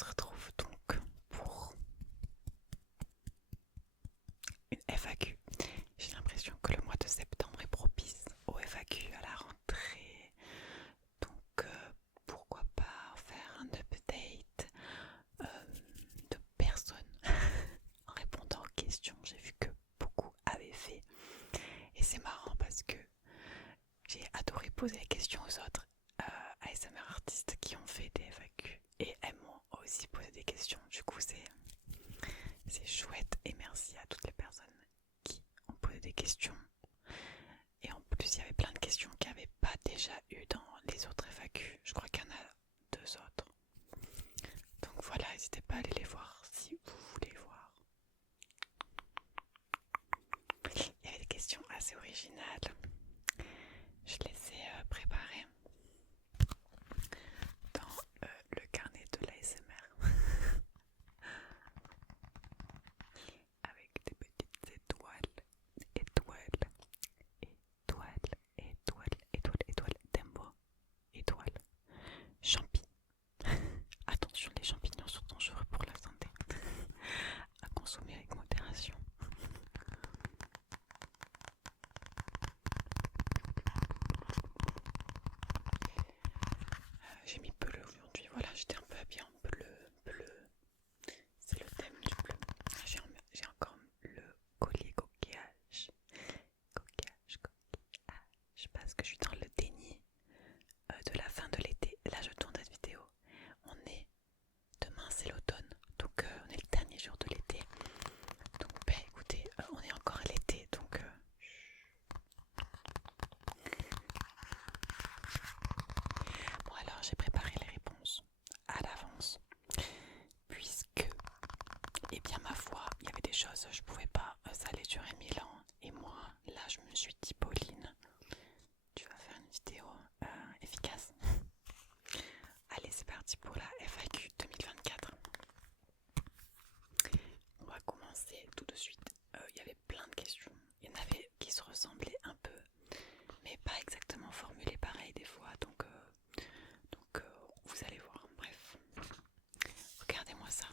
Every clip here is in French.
se retrouve donc pour une FAQ. J'ai l'impression que le mois de septembre est propice aux FAQ à la rentrée. Donc pourquoi pas faire un update de personnes en répondant aux questions. J'ai vu que beaucoup avaient fait. Et c'est marrant parce que j'ai adoré poser les questions aux autres ASMR artistes qui ont fait des FAQ. Et elles m'ont aussi posé des questions. Du coup c'est chouette et merci à toutes les personnes qui ont posé des questions. Et en plus il y avait plein de questions qu'il n'y avait pas déjà eu dans les autres FAQ. Je crois qu'il y en a 2 autres. Donc voilà, n'hésitez pas à aller les voir si vous voulez voir. Il y avait des questions assez originales. Je les ai préparées dans le carnet de l'ASMR. Avec des petites étoiles, étoiles, étoiles, étoiles, étoiles, étoiles, tembo, étoiles, champi. Attention, les champignons sont dangereux pour la santé. À consommer avec modération. J'ai mis bleu aujourd'hui, voilà, j'étais un peu habillée en bleu, bleu. C'est le thème du bleu. J'ai encore le collier coquillage. Coquillage, coquillage. Parce que je suis dans le déni de la fin de l'été. Là, je tourne cette vidéo. Demain, c'est l'automne. Donc, on est le dernier jour de l'été. Donc, ben écoutez, on est encore à l'été. Donc, bon, alors, j'ai préparé les réponses à l'avance. Puisque, eh bien, ma foi, il y avait des choses, je pouvais pas. Ça allait durer 1000 ans. Et moi, là, je me suis dit, Pauline, tu vas faire une vidéo efficace. Allez, c'est parti pour la FAQ 2024. On va commencer tout de suite. Il y avait plein de questions. Il y en avait qui se ressemblaient un peu, mais pas exactement formulées pareil des fois. Donc vous allez voir. Bref, regardez-moi ça.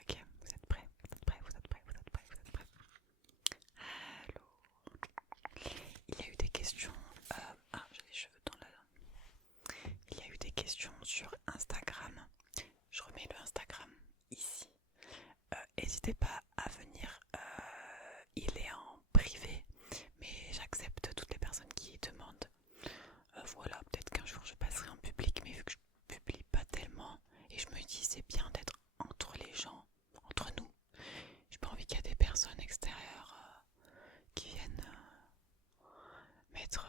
Ok, vous êtes prêts? Vous êtes prêts? Vous êtes prêts? Vous êtes prêts? Vous êtes prêts? Alors, il y a eu des questions. J'ai les cheveux dans la. Il y a eu des questions sur Instagram. Je remets le Instagram ici. N'hésitez pas à venir. Il est en privé, mais j'accepte toutes les personnes qui demandent. Voilà, peut-être qu'un jour je passerai en public, mais vu que je publie pas tellement, et je me dis c'est bien d'être entre les gens, entre nous. J'ai pas envie qu'il y ait des personnes extérieures qui viennent mettre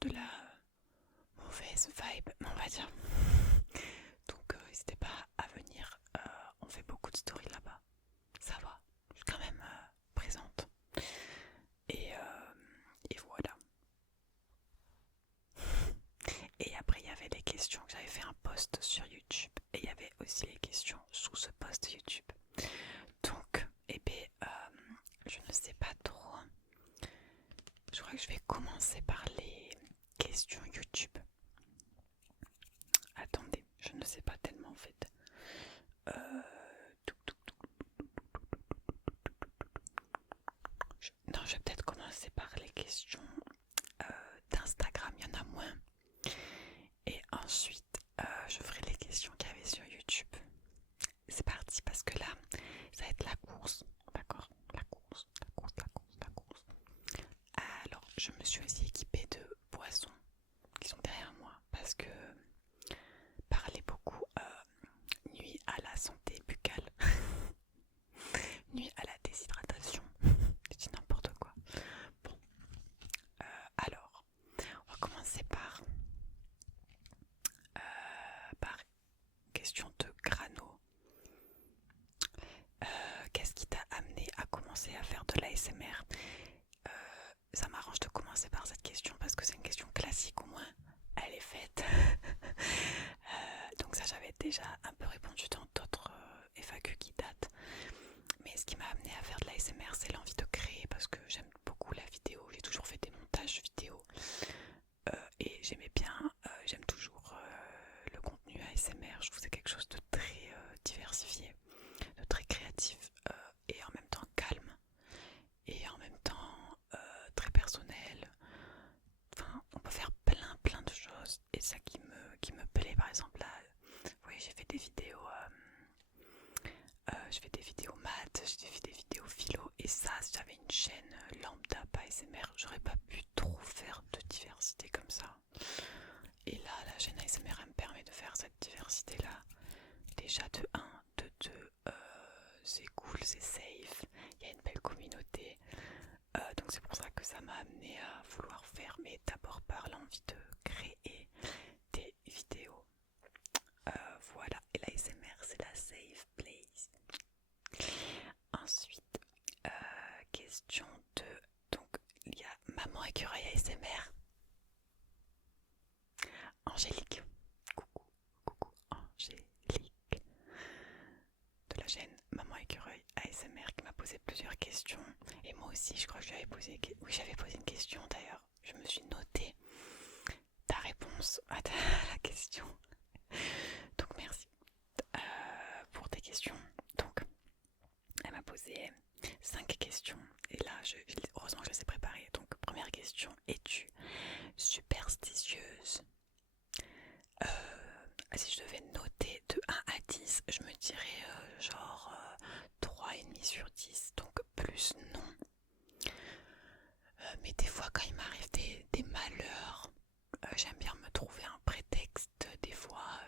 de la mauvaise vibe, on va dire. Donc n'hésitez pas à venir. On fait beaucoup de stories là-bas. Ça va, je suis quand même présente. Et voilà. Et après il y avait les questions que j'avais fait un post sur YouTube. Et il y avait aussi les questions sous ce post YouTube. Donc, je ne sais pas trop. Je crois que je vais commencer par les questions YouTube. Attendez, je ne sais pas tellement en fait. Non, je vais peut-être commencer par les questions d'Instagram, il y en a moins. Et ensuite, je ferai les questions qu'il y avait sur YouTube. C'est parti parce que là, ça va être la course. D'accord? La course, la course, la course, la course. Alors, je me suis aussi équipée de boissons qui sont derrière moi parce que parler beaucoup nuit à la santé buccale, nuit à la déshydratation. Je dis n'importe quoi. Bon, alors, on va commencer par question de Grano. Qu'est-ce qui t'a amené à commencer à faire de l'ASMR? Ça m'arrange de commencer par cette question parce que c'est une question classique, au moins elle est faite. Donc ça, j'avais déjà un peu répondu dans d'autres FAQ qui datent. Mais ce qui m'a amené à faire de l'ASMR, c'est l'envie de créer parce que j'aime beaucoup la vidéo. J'ai toujours fait des montages vidéo déjà de 1, de 2, c'est cool, c'est safe, il y a une belle communauté. Donc c'est pour ça que ça m'a amené à vouloir faire, mais d'abord par l'envie de créer des vidéos. Voilà, et l'ASMR c'est la safe place. Ensuite, question 2. Donc il y a Maman Écureuil ASMR. Angélique. Coucou, coucou Angélique. De la chaîne Maman Écureuil ASMR qui m'a posé plusieurs questions. Et moi aussi, je crois que j'avais posé une question d'ailleurs. Je me suis noté ta réponse à la question. Donc merci pour tes questions. Donc, elle m'a posé 5 questions. Et là, heureusement que je les ai préparées. Donc, première question, es-tu superstitieuse? Si je devais noter de 1 à 10, je me dirais genre 3,5 sur 10. Donc plus non. Mais des fois quand il m'arrive des malheurs, j'aime bien me trouver un prétexte des fois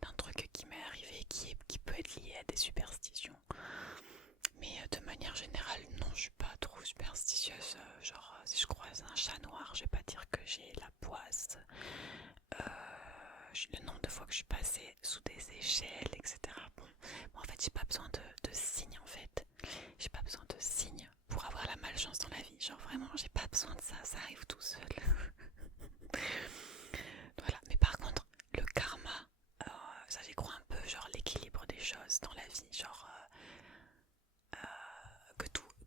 d'un truc qui m'est arrivé qui peut être lié à des superstitions. Mais de manière générale, non, je suis pas trop superstitieuse. Genre si je croise un chat noir, je vais pas dire que j'ai la poisse. Le nombre de fois que je suis passée sous des échelles, etc. Bon, en fait, j'ai pas besoin de signes en fait. J'ai pas besoin de signes pour avoir la malchance dans la vie. Genre vraiment, j'ai pas besoin de ça, ça arrive tout seul. Voilà, mais par contre, le karma, ça j'y crois un peu, genre l'équilibre des choses dans la vie, genre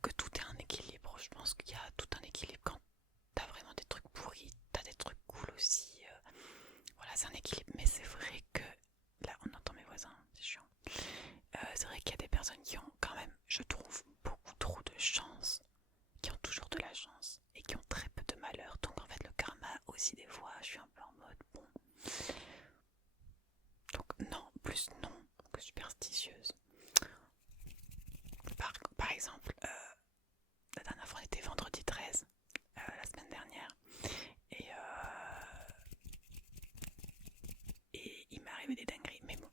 que tout est un équilibre. Je pense qu'il y a tout un équilibre quand t'as vraiment des trucs pourris, t'as des trucs cool aussi. Voilà, c'est un équilibre, mais c'est vrai que là on entend mes voisins, c'est chiant. C'est vrai qu'il y a des personnes qui ont quand même, je trouve, beaucoup trop de chance, qui ont toujours de la chance et qui ont très peu de malheur. Donc en fait le karma aussi des fois, je suis un peu en mode bon. Donc non, plus non que superstitieuse. Par exemple, la dernière fois on était vendredi 13, la semaine dernière, et il m'est arrivé des dingueries, mais bon.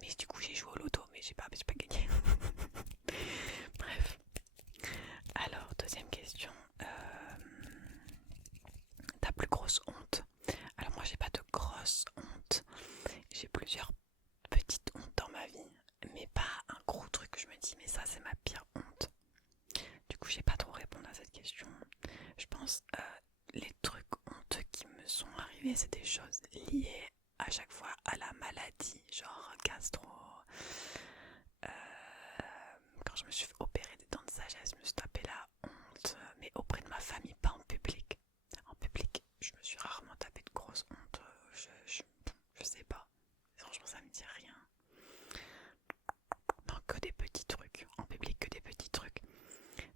mais du coup j'ai joué au loto, mais j'ai pas gagné. Bref. Alors, deuxième question. Ta plus grosse honte? Alors moi j'ai pas de grosse honte. J'ai plusieurs petites hontes dans ma vie, mais pas un gros truc que je me dis mais ça c'est ma pire honte. Du coup j'ai pas trop répondu à cette question. Je pense les trucs honteux qui me sont arrivés c'est des choses liées à chaque fois à la maladie, genre gastro. Quand je me suis fait opérer des dents de sagesse, je me suis tapé la honte, mais auprès de ma famille, pas en public. En public, je me suis rarement tapé de grosses hontes. Je sais pas. Franchement, ça me dit rien. Non, que des petits trucs. En public, que des petits trucs.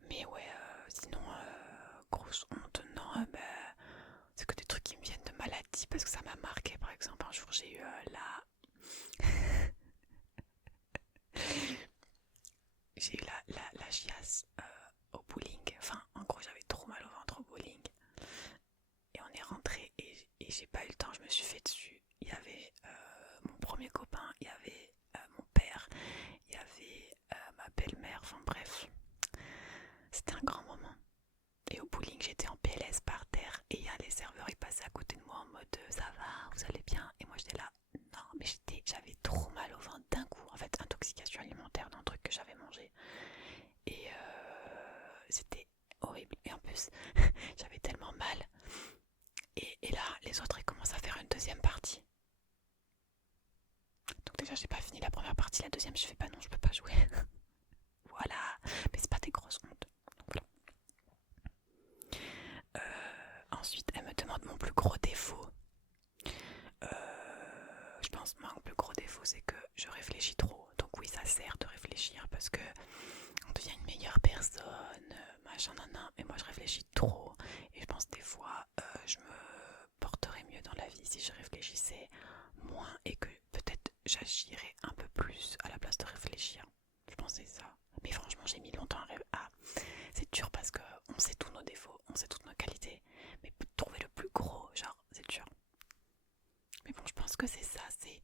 Mais ouais, sinon, grosse honte, non, c'est que des trucs qui me viennent de maladie parce que ça m'a marqué. Par exemple, un jour, j'ai eu j'ai eu la chiasse au bowling. Enfin, en gros, j'avais trop mal au ventre au bowling. Et on est rentré et j'ai pas eu le temps, je me suis fait dessus. Il y avait mon premier copain, il y avait mon père, il y avait ma belle-mère, enfin bref. C'était un grand moment. Et au bowling, j'étais en PLS par terre et il y a les serveurs, ils passaient à côté de moi en mode ça va, vous allez bien? Et moi j'étais là, non, mais j'avais trop mal au ventre d'un coup. En fait, intoxication alimentaire d'un truc que j'avais mangé. Et c'était horrible. Et en plus, j'avais tellement mal. Et là, les autres, ils commencent à faire une deuxième partie. Donc déjà, j'ai pas fini la première partie. La deuxième, je fais pas non, je peux pas jouer. Voilà. Mais c'est pas des grosses hontes. Donc voilà. Ensuite, elle me demande mon plus gros défaut. Je pense mon plus gros défaut, c'est que je réfléchis trop. Donc oui, ça sert de réfléchir parce que on devient une meilleure personne, machin, nan, mais moi je réfléchis trop. Et je pense des fois, je me porterais mieux dans la vie si je réfléchissais moins et que peut-être j'agirais un peu plus à la place de réfléchir. Je pensais ça. Mais franchement, j'ai mis longtemps à rêver. Ah, c'est dur parce qu'on sait tous nos défauts, on sait toutes nos qualités. Mais trouver le plus gros, genre, c'est dur. Mais bon, je pense que c'est ça, c'est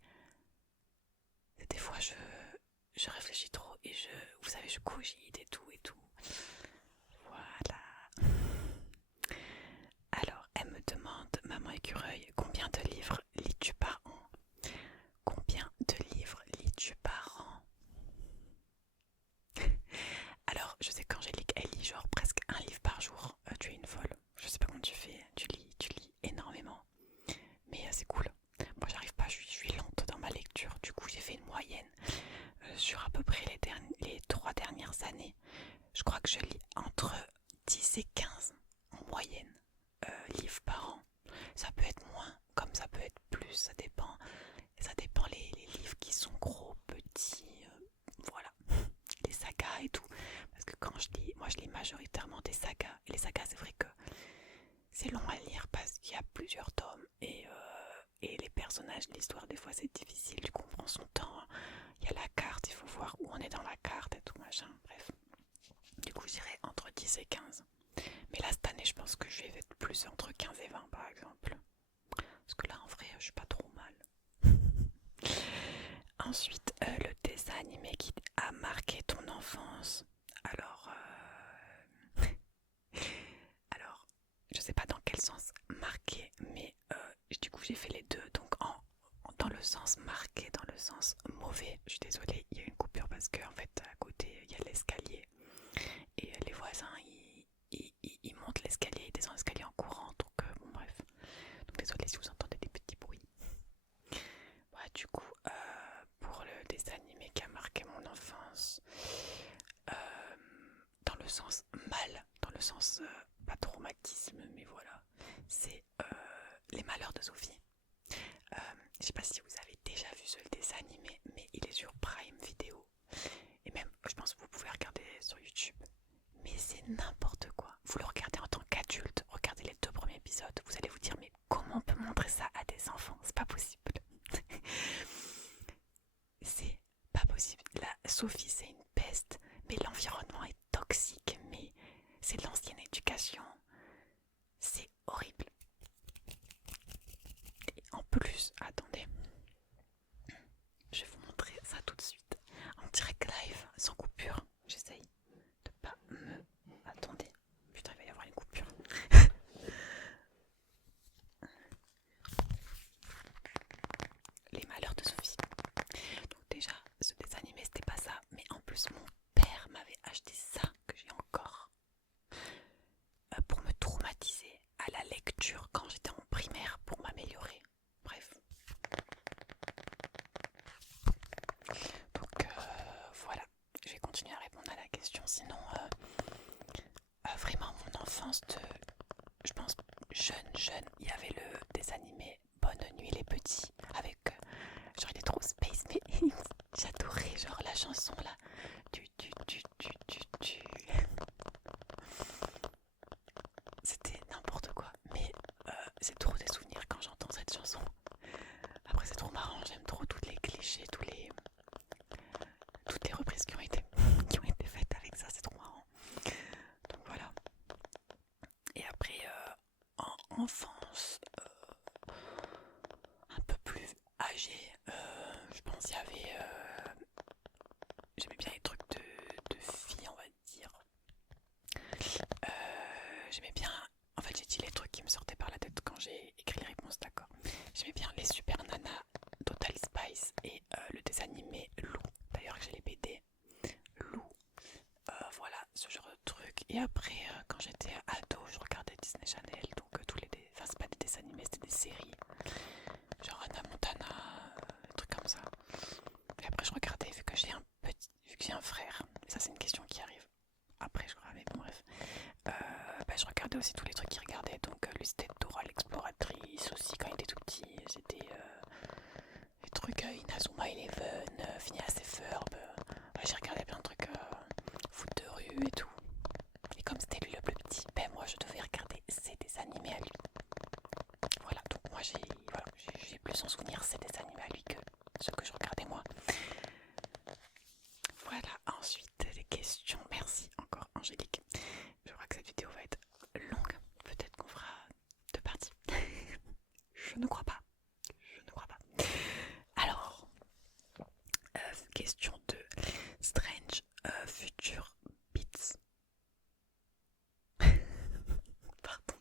l'écureuil. Combien de livres lis-tu par an? Combien de livres lis-tu par an? Alors, je sais qu'Angélique, elle lit genre presque un livre par jour. Tu es une folle. Je sais pas comment tu fais. Tu lis énormément. Mais c'est cool. Moi, j'arrive pas. Je suis lente dans ma lecture. Du coup, j'ai fait une moyenne sur à peu près les 3 dernières années. Je crois que je lis entre 10 et 15 en moyenne livres par an. Ça peut être moins, comme ça peut être plus. Ça dépend. Ça dépend les livres qui sont gros, petits. Voilà. Les sagas et tout. Parce que quand je lis, moi je lis majoritairement des sagas. Et les sagas, c'est vrai que c'est long à lire parce qu'il y a plusieurs tomes. Et les personnages, l'histoire, des fois c'est difficile. Du coup, on prend son temps. Il y a la carte, il faut voir où on est dans la carte et tout machin. Bref. Du coup, je dirais entre 10 et 15. Mais là, cette année, je pense que je vais être plus entre 15 et 20 par exemple. Parce que là, en vrai, je suis pas trop mal. Ensuite, le dessin animé qui a marqué ton enfance. Alors, alors, je sais pas dans quel sens marqué, mais du coup, j'ai fait les deux. Donc, dans le sens marqué, dans le sens mauvais. Je suis désolée, il y a une coupure parce qu'en fait, à côté, il y a l'escalier. Et les voisins, ils montent l'escalier, ils descendent l'escalier en courant. Donc, bon, bref. Donc, désolée si vous entendez des petits bruits. Ouais, du coup, pour le dessin animé qui a marqué mon enfance, dans le sens mal, dans le sens pas traumatisme, mais voilà, c'est Les Malheurs de Sophie. Je sais pas si vous avez déjà vu ce dessin animé, mais il est sur Prime Video. Et même, je pense que vous pouvez regarder sur YouTube. Mais c'est n'importe quoi. Vous le regardez en tant qu'adulte, regardez les 2 premiers épisodes, vous allez vous dire mais comment on peut montrer ça à des enfants? C'est pas possible. C'est pas possible. La Sophie, c'est une peste, mais l'environnement est toxique, mais c'est l'ancienne éducation. C'est horrible. Et en plus, attendez, je vais vous montrer ça tout de suite. En direct live, sans coupure. J'essaye de pas me... Attendez. Putain, il va y avoir une coupure. Les Malheurs de Sophie. Donc déjà, ce dessin animé, c'était pas ça. Mais en plus, mon père m'avait acheté ça, que j'ai encore, pour me traumatiser à la lecture quand j'étais en primaire, pour m'améliorer. Bref. Donc voilà. Je vais continuer à répondre à la question. Sinon, vraiment, mon enfance de... Je pense jeune, il y avait le dessin animé Bonne Nuit les Petits avec genre il est trop space mais j'adorais genre la chanson là tu. C'était n'importe quoi mais c'est trop des souvenirs quand j'entends cette chanson. Après c'est trop marrant, j'aime trop toutes les clichés, toutes les reprises qui ont été faites avec ça, c'est trop marrant. Donc voilà. Et après en enfance un peu plus âgé, je pense qu'il y avait j'aimais bien les trucs de filles, on va dire. J'aimais bien, en fait j'ai dit les trucs qui me sortaient par la tête quand j'ai écrit les réponses, d'accord. J'aimais bien les Super Nana, Total Spice et le dessin animé Lou. D'ailleurs j'ai les BD Lou. Voilà, ce genre de truc. Et après, quand j'étais ado, je regardais Disney Channel, donc tous les... Enfin, c'est pas des dessins animés, c'était des séries. Genre Hannah Montana, des trucs comme ça. Et après, je regardais, vu que j'ai un frère, et ça c'est une question qui arrive après, je crois, mais bon, bref. Je regardais aussi tous les trucs qu'il regardait, donc lui c'était Dora l'exploratrice aussi quand il était tout petit. C'était les trucs Inazuma Eleven, Phineas et Ferb. J'ai regardé plein de trucs foot de rue et tout. Et comme c'était lui le plus petit, moi je devais regarder ses dessins animés à lui. Voilà, donc moi j'ai plus en souvenir ses dessins animés à lui que ceux que je regardais moi. Voilà, ensuite les questions. Merci encore Angélique. Je crois que cette vidéo va être longue. Peut-être qu'on fera 2 parties. Je ne crois pas. Je ne crois pas. Alors, question de Strange Future Beats. Pardon.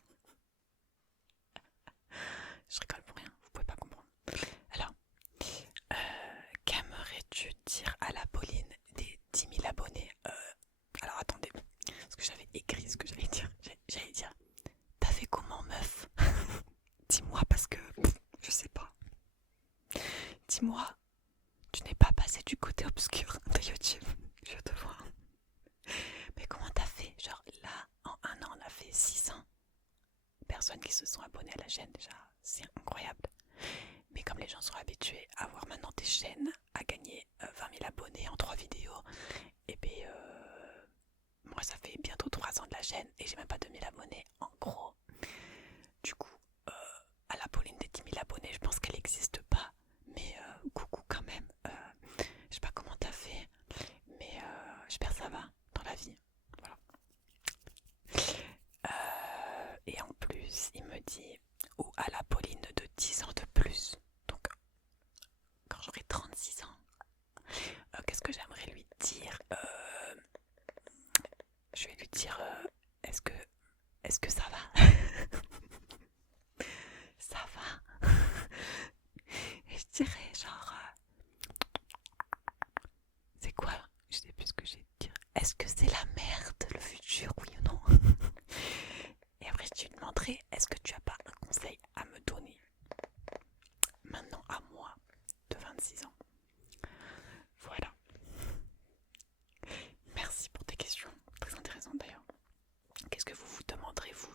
dis-moi, tu n'es pas passé du côté obscur de YouTube. Je te vois. Mais comment t'as fait? Genre là, en un an, on a fait 600 personnes qui se sont abonnées à la chaîne déjà. C'est incroyable. Mais comme les gens sont habitués à voir maintenant des chaînes à gagner 20 000 abonnés en 3 vidéos, et bien moi ça fait bientôt 3 ans de la chaîne et j'ai même pas 2000 abonnés en gros. Du coup, à la Pauline des 10 000 abonnés, je pense qu'elle n'existe pas. Mais coucou quand même. Je sais pas comment t'as fait, mais j'espère que ça va dans la vie. Voilà. Et en plus, il me dit, ou à la Pauline de 10 ans de plus. Donc, quand j'aurai 36 ans, qu'est-ce que j'aimerais lui dire? Je vais lui dire, est-ce que ça va? Ça va? Et je dirais genre, c'est quoi? Je sais plus ce que j'ai de dire. Est-ce que c'est la merde, le futur, oui ou non? Et après, je lui demanderai, est-ce que tu as pas un conseil à me donner? Maintenant, à moi, de 26 ans. Voilà. Merci pour tes questions. Très intéressantes d'ailleurs. Qu'est-ce que vous vous demanderez, vous,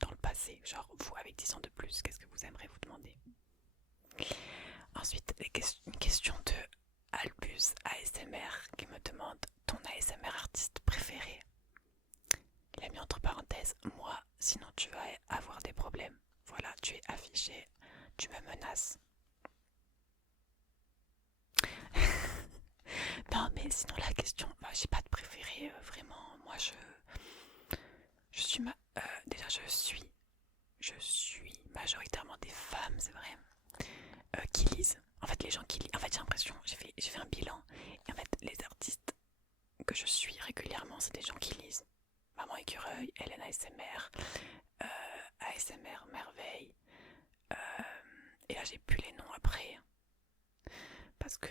dans le passé? Genre, vous, avec 10 ans de plus, qu'est-ce que vous aimeriez vous demander? Ensuite, une question de Albus ASMR qui me demande ton ASMR artiste préféré. Il a mis entre parenthèses moi, sinon tu vas avoir des problèmes. Voilà, tu es affiché, tu me menaces. Non, mais sinon la question, j'ai pas de préféré vraiment. Moi, je suis déjà je suis majoritairement des femmes, c'est vrai. Qui lisent. En fait, les gens qui lisent. En fait, j'ai l'impression, j'ai fait un bilan. Et en fait, les artistes que je suis régulièrement, c'est des gens qui lisent. Maman Écureuil, Hélène ASMR, ASMR Merveille. Et là, j'ai plus les noms après. Parce que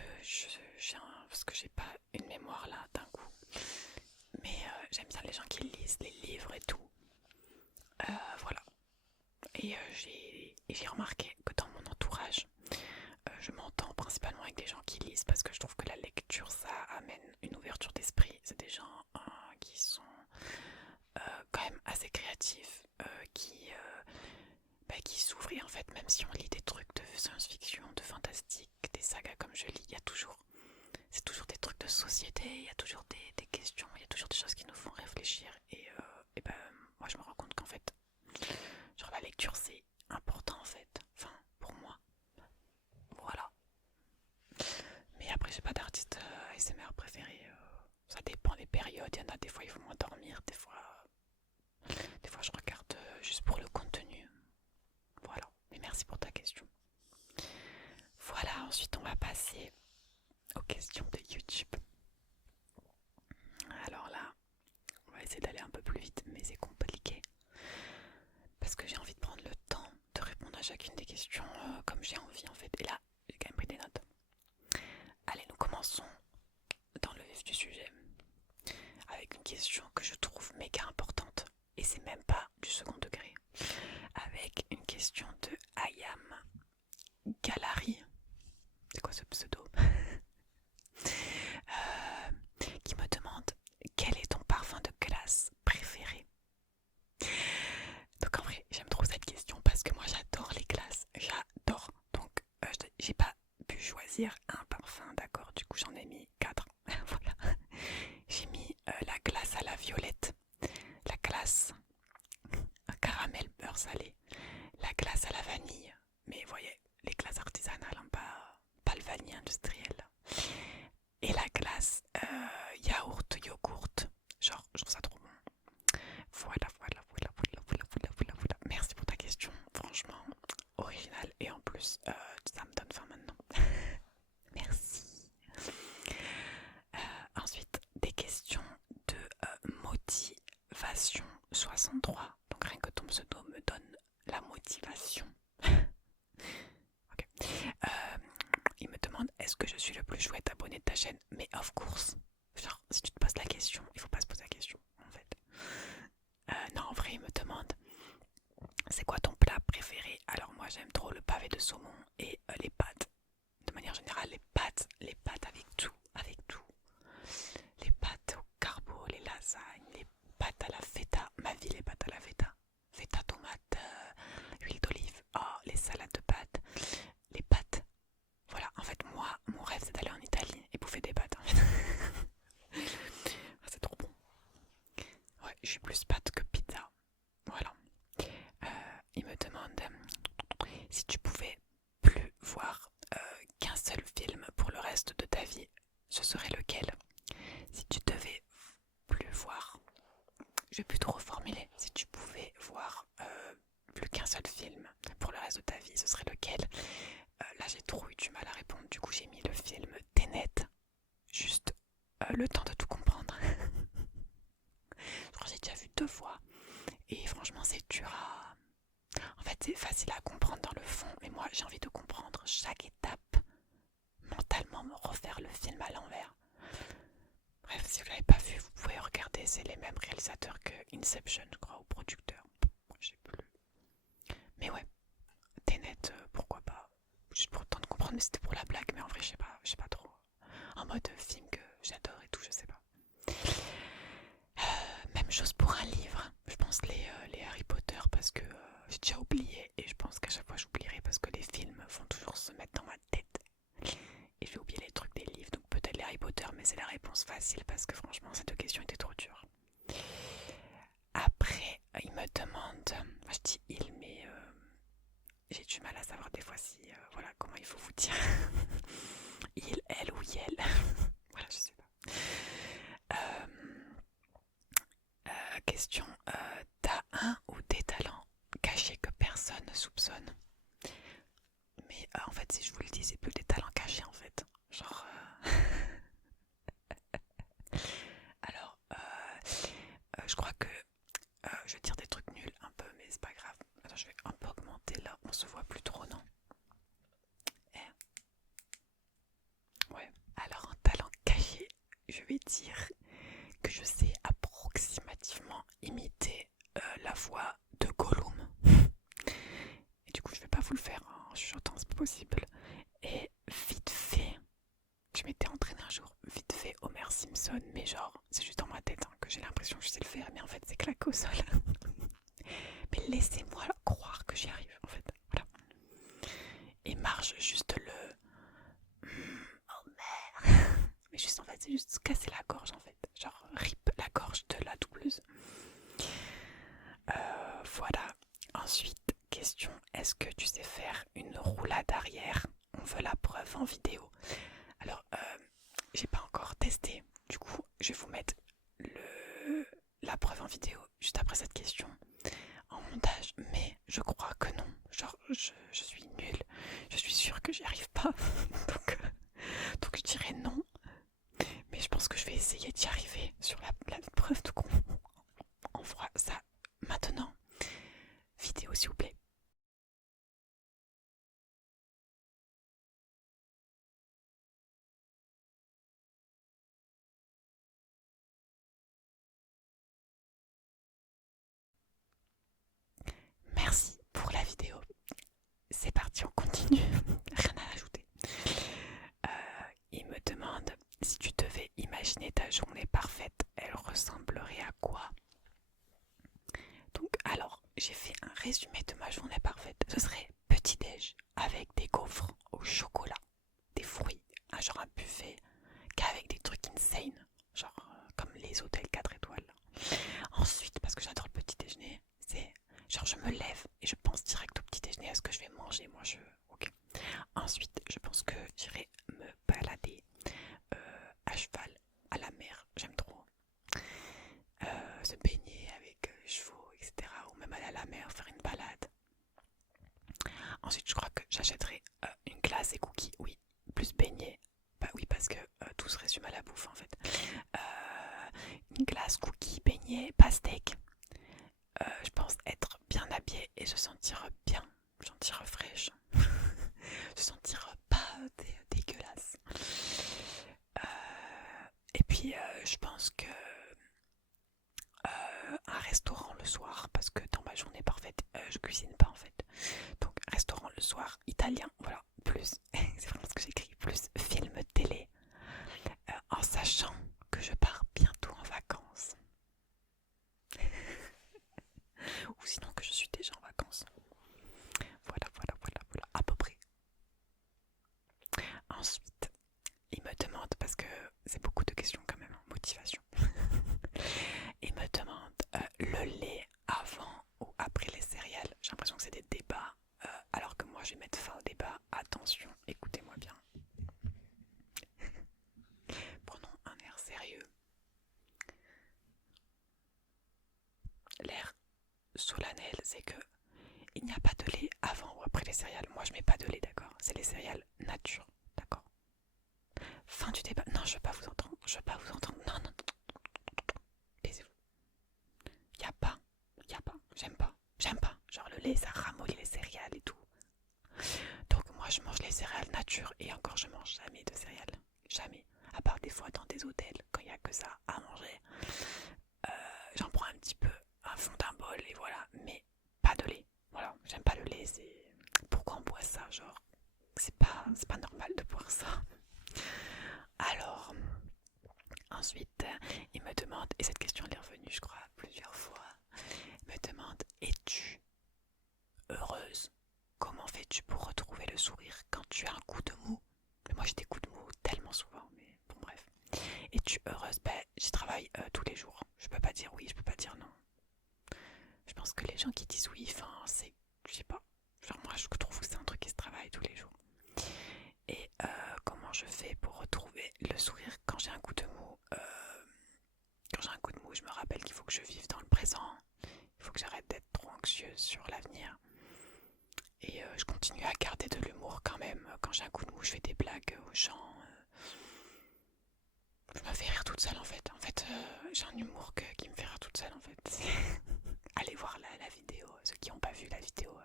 j'ai pas une mémoire là d'un coup. Mais j'aime bien les gens qui lisent les livres et tout. Voilà. Et j'ai remarqué que dans mon entourage, je m'entends principalement avec des gens qui lisent parce que je trouve que la lecture ça amène une ouverture d'esprit. C'est des gens qui sont quand même assez créatifs, qui s'ouvrent. Et en fait, même si on lit des trucs de science-fiction, de fantastique, des sagas comme je lis, c'est toujours des trucs de société, il y a toujours des questions, il y a toujours des choses qui nous font réfléchir. Et moi je me rends compte qu'en fait, genre la lecture c'est important en fait, enfin pour moi. Voilà. Mais après, j'ai pas d'artiste ASMR préféré. Ça dépend des périodes. Il y en a des fois, il faut m'endormir. Des fois, je regarde juste pour le contenu. Voilà. Mais merci pour ta question. Voilà. Ensuite, on va passer aux questions de YouTube. Alors là, on va essayer d'aller un peu plus vite, mais c'est compliqué. Parce que j'ai envie de prendre le temps de répondre à chacune des questions comme j'ai envie en fait. Et là, j'ai quand même pris des notes. Allez, nous commençons dans le vif du sujet avec une question que je trouve méga importante et c'est même pas du second degré, avec une question de Ayam Galari, c'est quoi ce pseudo, qui me demande quel est ton parfum de glace préféré. Donc en vrai j'aime trop cette question parce que moi j'adore les glaces, j'adore. Donc j'ai pas pu choisir un parfum, d'accord, du coup j'en ai mis 4. Voilà. J'ai mis la glace à la violette, la glace caramel beurre salé, la glace à la vanille, mais vous voyez, les glaces artisanales, hein, pas le vanille industriel, et la glace yaourt, yogourt, genre je trouve ça trop bon. Voilà. Merci pour ta question, franchement original et en plus ça me donne faim maintenant. Merci. Ensuite, des questions de motivation 63. Donc rien que ton pseudo me donne la motivation. Ok. Il me demande est-ce que je suis le plus chouette abonné de ta chaîne? Mais of course. Genre, si tu te poses la question, il faut pas se poser la question en fait. Non, en vrai, il me demande c'est quoi ton plat préféré? Alors moi j'aime trop le pavé de saumon et les pâtes de manière demande si tu pouvais plus voir qu'un seul film pour le reste de ta vie, ce serait lequel? Si tu devais plus voir, je vais plutôt reformuler, si tu pouvais voir plus qu'un seul film pour le reste de ta vie, ce serait lequel? Là j'ai trop eu du mal à répondre, du coup j'ai mis le film Tenet, juste le temps de tout comprendre. Je crois que j'ai déjà vu 2 fois et franchement c'est dur à... En fait c'est facile à comprendre dans le fond, mais moi j'ai envie de comprendre chaque étape, mentalement me refaire le film à l'envers. Bref, si vous l'avez pas vu, vous pouvez regarder, c'est les mêmes réalisateurs que Inception, je crois, ou producteurs. Je sais plus. Mais ouais, Tenet, pourquoi pas. Juste pour le temps de comprendre, mais c'était pour la blague, mais en vrai, je sais pas trop. En mode film que j'adore et tout, je sais pas. Même chose pour un livre. Je pense les Harry Potter parce que j'ai déjà oublié et je pense qu'à chaque fois j'oublierai parce que les films vont toujours se mettre dans ma tête. Et je vais oublier les trucs des livres, donc peut-être les Harry Potter, mais c'est la réponse facile parce que franchement, ces 2 questions étaient trop dures. Après, il me demande, moi je dis il, mais j'ai du mal à savoir des fois si, voilà, comment il faut vous dire. Il, elle ou yel. Voilà, je sais pas. Question, t'as un ou des talents cachés que personne ne soupçonne? Mais en fait, si je vous le dis, c'est plus des talents cachés en fait. Genre... Alors, je crois que je tire des trucs nuls un peu, mais c'est pas grave. Attends, je vais un peu augmenter là, on se voit plus trop, non? Ouais. Alors, un talent caché, je vais dire que je sais approximativement imiter la voix de Gollum. Et du coup, je vais pas vous le faire en chuchotant, c'est pas possible. Et vite fait, je m'étais entraînée un jour, vite fait Homer Simpson, mais genre, c'est juste dans ma tête hein, que j'ai l'impression que je sais le faire, mais en fait, c'est claqué au sol. Mais laissez-moi croire que j'y arrive, en fait. Voilà. Et Marge, juste le... Homer. Mais juste, en fait, c'est juste se casser la gorge, en fait. Genre, rip la gorge de la doubleuse. Voilà. Ensuite, question, est-ce que tu sais faire une roulade arrière? On veut la preuve en vidéo. Alors, j'ai pas encore testé. Du coup, je vais vous mettre la preuve en vidéo juste après cette question en montage. Mais je crois que non. Genre, je suis nulle. Je suis sûre que j'y arrive pas. donc je dirais non. Mais je pense que je vais essayer d'y arriver sur la preuve. Donc on voit ça maintenant. Vidéo s'il vous plaît. Merci pour la vidéo. C'est parti, on continue. Rien à ajouter. Il me demande si tu devais imaginer ta journée parfaite, elle ressemblerait à quoi? Donc, alors, j'ai fait un résumé de ma journée parfaite. Ce serait petit-déj avec des gaufres au chocolat, des fruits, genre un buffet, qu'avec des trucs insane, genre comme les hôtels 4 étoiles. Ensuite, parce que j'adore le petit déjeuner, c'est genre je me lève et je pense direct au petit déjeuner à ce que je vais manger. Moi, ok. Ensuite, je pense que j'irai me balader à cheval à la mer. J'aime trop. Se baigner avec les chevaux, etc. Ou même aller à la mer, faire une balade. Ensuite, je crois que j'achèterai une glace et cookies. Oui, plus baigner. Bah oui, parce que tout se résume à la bouffe en fait. Une glace, cookies, beignet, pastèque. Je pense être bien habillée et se sentir bien, se sentir fraîche, se sentir pas dégueulasse. Et puis je pense que un restaurant le soir, parce que dans ma journée parfaite, je cuisine pas en fait. Donc restaurant le soir, italien, voilà, plus, c'est vraiment ce que j'écris, plus film télé, en sachant que je pars bientôt en vacances. Ou sinon que je suis déjà en vacances. Voilà, à peu près. Ensuite, il me demande, parce que c'est beaucoup de questions quand même, motivation. Il me demande le lait avant ou après les céréales. J'ai l'impression que c'est des débats c'est que il n'y a pas de lait avant ou après les céréales. Moi je mets pas de lait, d'accord? C'est les céréales nature, d'accord? Fin du débat. Non, je veux pas vous entendre. Je veux pas vous entendre. Non, non. Taisez-vous. Y a pas. Y a pas. J'aime pas. J'aime pas. Genre le lait, ça ramollit les céréales et tout. Donc moi je mange les céréales nature et encore je mange jamais de céréales. Jamais. À part des fois dans des hôtels quand il y a que ça à manger. J'en prends un petit peu, un fond d'un bol et voilà. Mais pas de lait. Voilà. J'aime pas le lait. C'est pourquoi on boit ça, genre. C'est pas normal de boire ça. Alors, ensuite, il me demande, et cette question elle est revenue, je crois, plusieurs fois. Il me demande, es-tu heureuse? Comment fais-tu pour retrouver le sourire quand tu as un coup de mou? Mais moi j'ai des coups de mou tellement souvent, mais bon bref. Es-tu heureuse? Ben, j'y travaille tous les jours. Je peux pas dire oui, je peux pas dire non. Je pense que les gens qui disent oui, enfin, c'est, je sais pas. Genre moi je trouve que c'est un truc qui se travaille tous les jours. Et comment je fais pour retrouver le sourire quand j'ai un coup de mou? Quand j'ai un coup de mou, je me rappelle qu'il faut que je vive dans le présent. Il faut que j'arrête d'être trop anxieuse sur l'avenir. Et je continue à garder de l'humour quand même. Quand j'ai un coup de mou, je fais des blagues aux gens. Je me fais rire toute seule en fait. En fait, j'ai un humour qui me fait rire toute seule en fait. Allez voir la vidéo, ceux qui n'ont pas vu la vidéo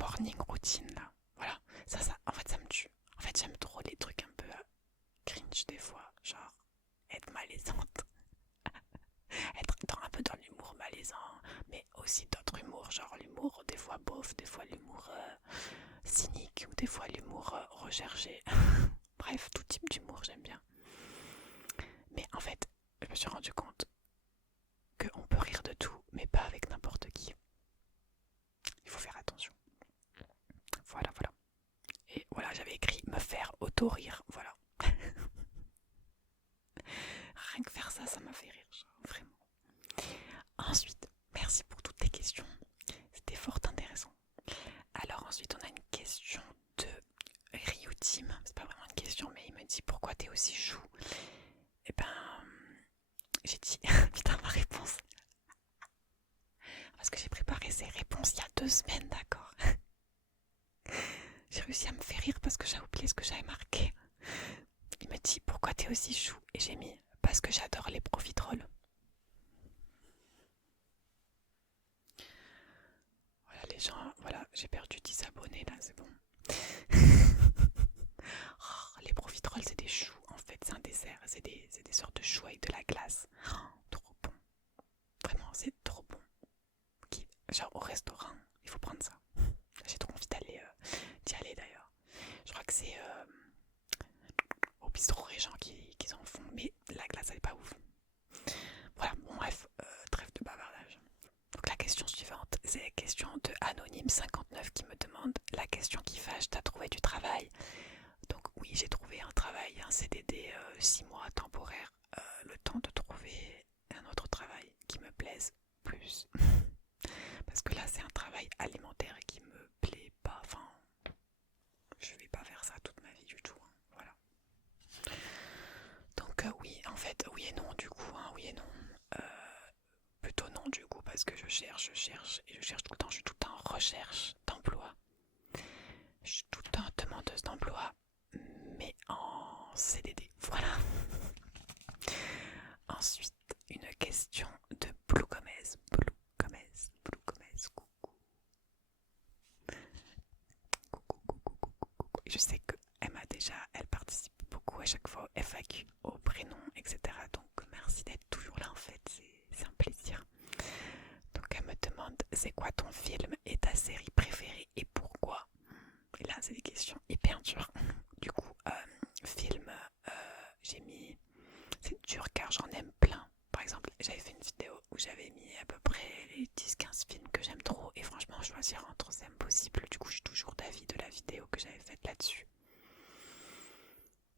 morning routine là. Voilà, ça, en fait ça me tue. En fait j'aime trop les trucs un peu cringe des fois. Genre être malaisante. Être un peu dans l'humour malaisant. Mais aussi d'autres humours. Genre l'humour des fois beauf, des fois l'humour cynique. Ou des fois l'humour recherché. Bref, tout type d'humour j'aime bien. Mais en fait, je me suis rendu compte qu'on peut rire de tout, mais pas avec n'importe qui. Il faut faire attention. Voilà, voilà. Et voilà, j'avais écrit me faire auto-rire. Voilà. Rien que faire ça, ça m'a fait rire, genre, vraiment. Ensuite, merci pour toutes tes questions. C'était fort intéressant. Alors ensuite, on a une question de Ryutim. C'est pas vraiment une question, mais il me dit pourquoi t'es aussi chou. Et ben, j'ai dit, putain, ma réponse. Parce que j'ai préparé ces réponses il y a 2 semaines, d'accord? J'ai réussi à me faire rire parce que j'ai oublié ce que j'avais marqué. Il me dit pourquoi t'es aussi chou? Et j'ai mis parce que j'adore les profiteroles. Voilà les gens, voilà, j'ai perdu 10 abonnés là, c'est bon. Oh, les profiteroles c'est des choux, en fait c'est un dessert, c'est des sortes de choux avec de la glace. Oh, trop bon, vraiment c'est trop bon. Genre au restaurant, il faut prendre ça. J'ai trop envie d'y aller d'ailleurs. Je crois que c'est au bistrot Régent qu'ils en font, mais la glace elle est pas ouf. Voilà, bon bref, trêve de bavardage. Donc la question suivante, c'est la question de Anonyme59 qui me demande la question qui fâche, t'as trouvé du travail? Donc oui, j'ai trouvé un travail, un CDD 6 mois temporaire, le temps de trouver un autre travail qui me plaise plus. Parce que là c'est un travail alimentaire et qui me plaît pas, enfin je vais pas faire ça toute ma vie du tout, hein. Voilà. Donc oui, en fait, oui et non du coup, hein, oui et non. Plutôt non du coup parce que je cherche et je cherche tout le temps, je suis tout le temps en recherche d'emploi. Je suis tout le temps demandeuse d'emploi, mais en CDD, voilà. Ensuite, une question de Blue Gomez. Blue Gomez, Blue Gomez, coucou. Coucou, coucou, coucou, coucou. Je sais elle participe beaucoup à chaque fois au FAQ, au prénom, etc. Donc merci d'être toujours là en fait, c'est un plaisir. Donc elle me demande c'est quoi ton film et ta série préférée et pourquoi? Et là c'est des questions hyper dures. Du coup, film, j'ai mis... C'est dur car j'en aime plein. Par exemple, j'avais fait une vidéo où j'avais mis à peu près les 10-15 films que j'aime trop. Et franchement, choisir entre c'est impossible. Du coup, je suis toujours d'avis de la vidéo que j'avais faite là-dessus.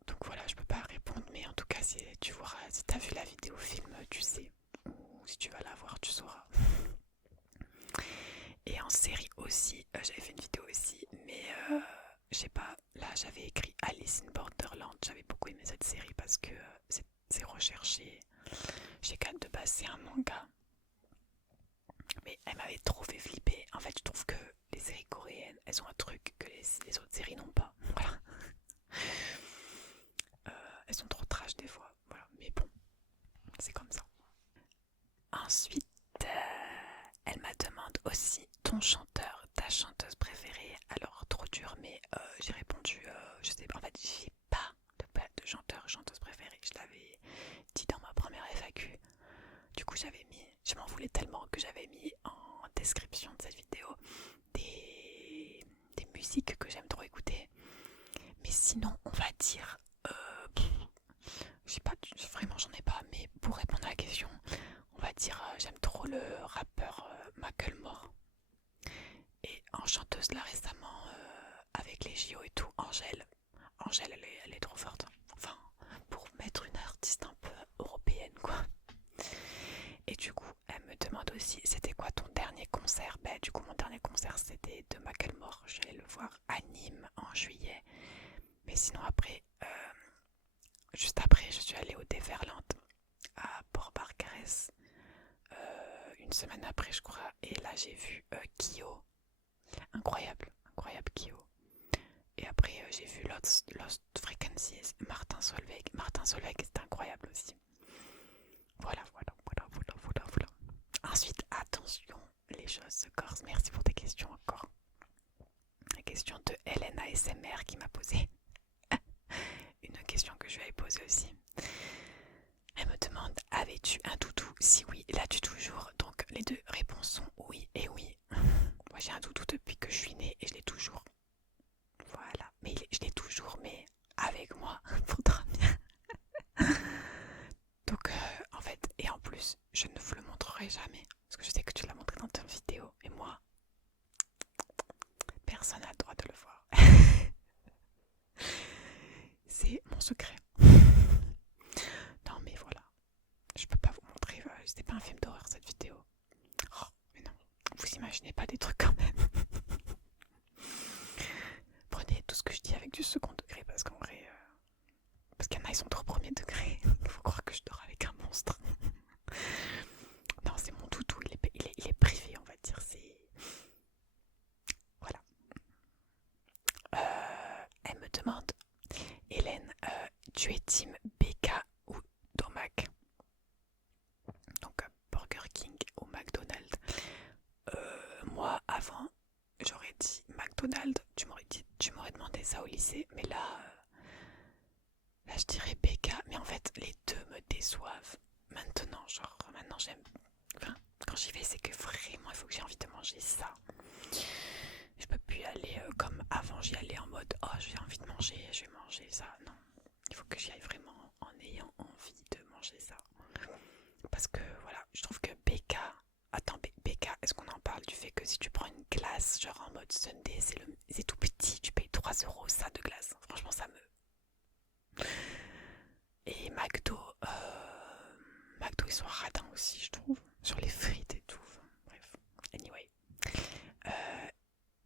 Donc voilà, je peux pas répondre. Mais en tout cas, si tu verras, si t'as vu la vidéo film, tu sais. Ou si tu vas la voir, tu sauras. Et en série aussi, j'avais fait une vidéo aussi. Mais je sais pas, là j'avais écrit Alice in Borderland. J'avais beaucoup aimé cette série parce que c'est recherché. Je sais qu'à de base c'est un manga. Mais elle m'avait trop fait flipper. En fait, je trouve que les séries coréennes, elles ont un truc que les autres séries n'ont pas. Voilà. Elles sont trop trash des fois. Voilà. Mais bon, c'est comme ça. Ensuite, elle me demande aussi ton chanteur, ta chanteuse préférée. Alors, trop dur, mais j'ai répondu, je sais pas. En fait, j'ai pas de chanteur, chanteuse préférée. Je l'avais dit dans ma première FAQ. Du coup, je m'en voulais tellement que j'avais mis en description de cette vidéo des musiques que j'aime trop écouter. Mais sinon, on va dire, je sais pas, vraiment j'en ai pas, mais pour répondre à la question, on va dire, j'aime trop le rappeur Macklemore. Et en chanteuse là récemment, avec les JO et tout, Angèle. Angèle, elle est trop forte. Enfin, pour mettre une artiste un peu européenne, quoi. Et du coup, elle me demande aussi, c'était quoi ton dernier concert? Ben, du coup, mon dernier concert, c'était de Macklemore. J'allais le voir à Nîmes en juillet. Mais sinon, après, juste après, je suis allée au Déferland à Port-Barcarès. Une semaine après, je crois. Et là, j'ai vu Kyo. Incroyable, incroyable Kyo. Et après, j'ai vu Lost Frequencies, Martin Solveig. Martin Solveig, c'était incroyable aussi. Voilà. Ensuite, attention, les choses se corsent. Merci pour tes questions encore. La question de Hélène ASMR qui m'a posé une question que je lui ai posée aussi. Elle me demande, avais-tu un doudou? Si oui, l'as-tu toujours? Donc les deux réponses sont oui et oui. Moi j'ai un doudou depuis que je suis née et je l'ai toujours. Voilà, mais je l'ai toujours, mais avec moi pour dormir. Donc en fait, et en plus, je ne vous le montrerai jamais. Parce que je sais que tu l'as montré dans ta vidéo. Et moi, personne n'a le droit de le voir. C'est mon secret. Non mais voilà. Je peux pas vous montrer. C'était pas un film d'horreur cette vidéo. Oh, mais non. Vous imaginez pas des trucs quand même. Prenez tout ce que je dis avec du second degré parce qu'en vrai... parce qu'il y en a, ils sont trop premier degré. Il faut croire que je dors avec un monstre. Non, c'est mon toutou. Il est privé, on va dire. C'est... Voilà. Elle me demande, Hélène, tu es team BK ou Domac? Donc Burger King ou McDonald's. Moi, avant, j'aurais dit McDonald's. Tu m'aurais demandé ça au lycée, mais là, je dirais BK. Mais en fait, les deux me déçoivent. Maintenant, maintenant j'aime. Enfin, quand j'y vais, c'est que vraiment, il faut que j'ai envie de manger ça. Je peux plus y aller comme avant, j'y allais en mode oh, j'ai envie de manger, je vais manger ça. Non, il faut que j'y aille vraiment en ayant envie de manger ça. Parce que voilà, je trouve que BK. Attends, BK, est-ce qu'on en parle du fait que si tu prends une glace, genre en mode Sunday, c'est tout petit, tu payes 3 € ça de glace. Franchement, ça me. Et McDo, ils sont radins aussi, je trouve. Sur les frites et tout. Enfin, bref, anyway.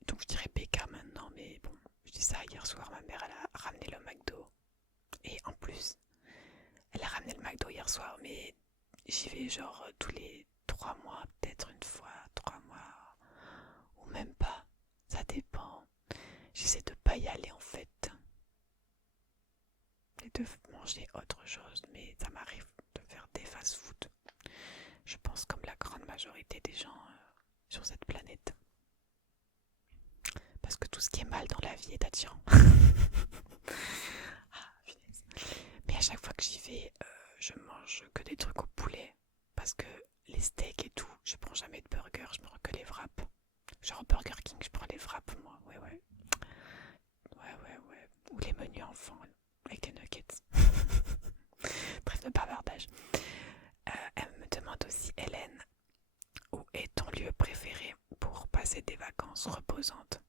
Donc je dirais BK maintenant, mais bon, je dis ça hier soir, ma mère elle a ramené le McDo. Et en plus, elle a ramené le McDo hier soir, mais j'y vais genre tous les 3 mois, peut-être une fois, 3 mois, ou même pas, ça dépend. J'essaie de pas y aller en fait, et de manger autre chose, mais ça m'arrive de faire des fast-food. Je pense comme la grande majorité des gens sur cette planète. Parce que tout ce qui est mal dans la vie est attirant. Mais à chaque fois que j'y vais, je mange que des trucs au poulet. Parce que les steaks et tout, je prends jamais de burger, je prends que les wraps. Genre Burger King, je prends les wraps moi, ouais. Ou les menus enfants avec des nuggets. Bref de bavardage. Elle me demande aussi, Hélène, où est ton lieu préféré pour passer des vacances reposantes?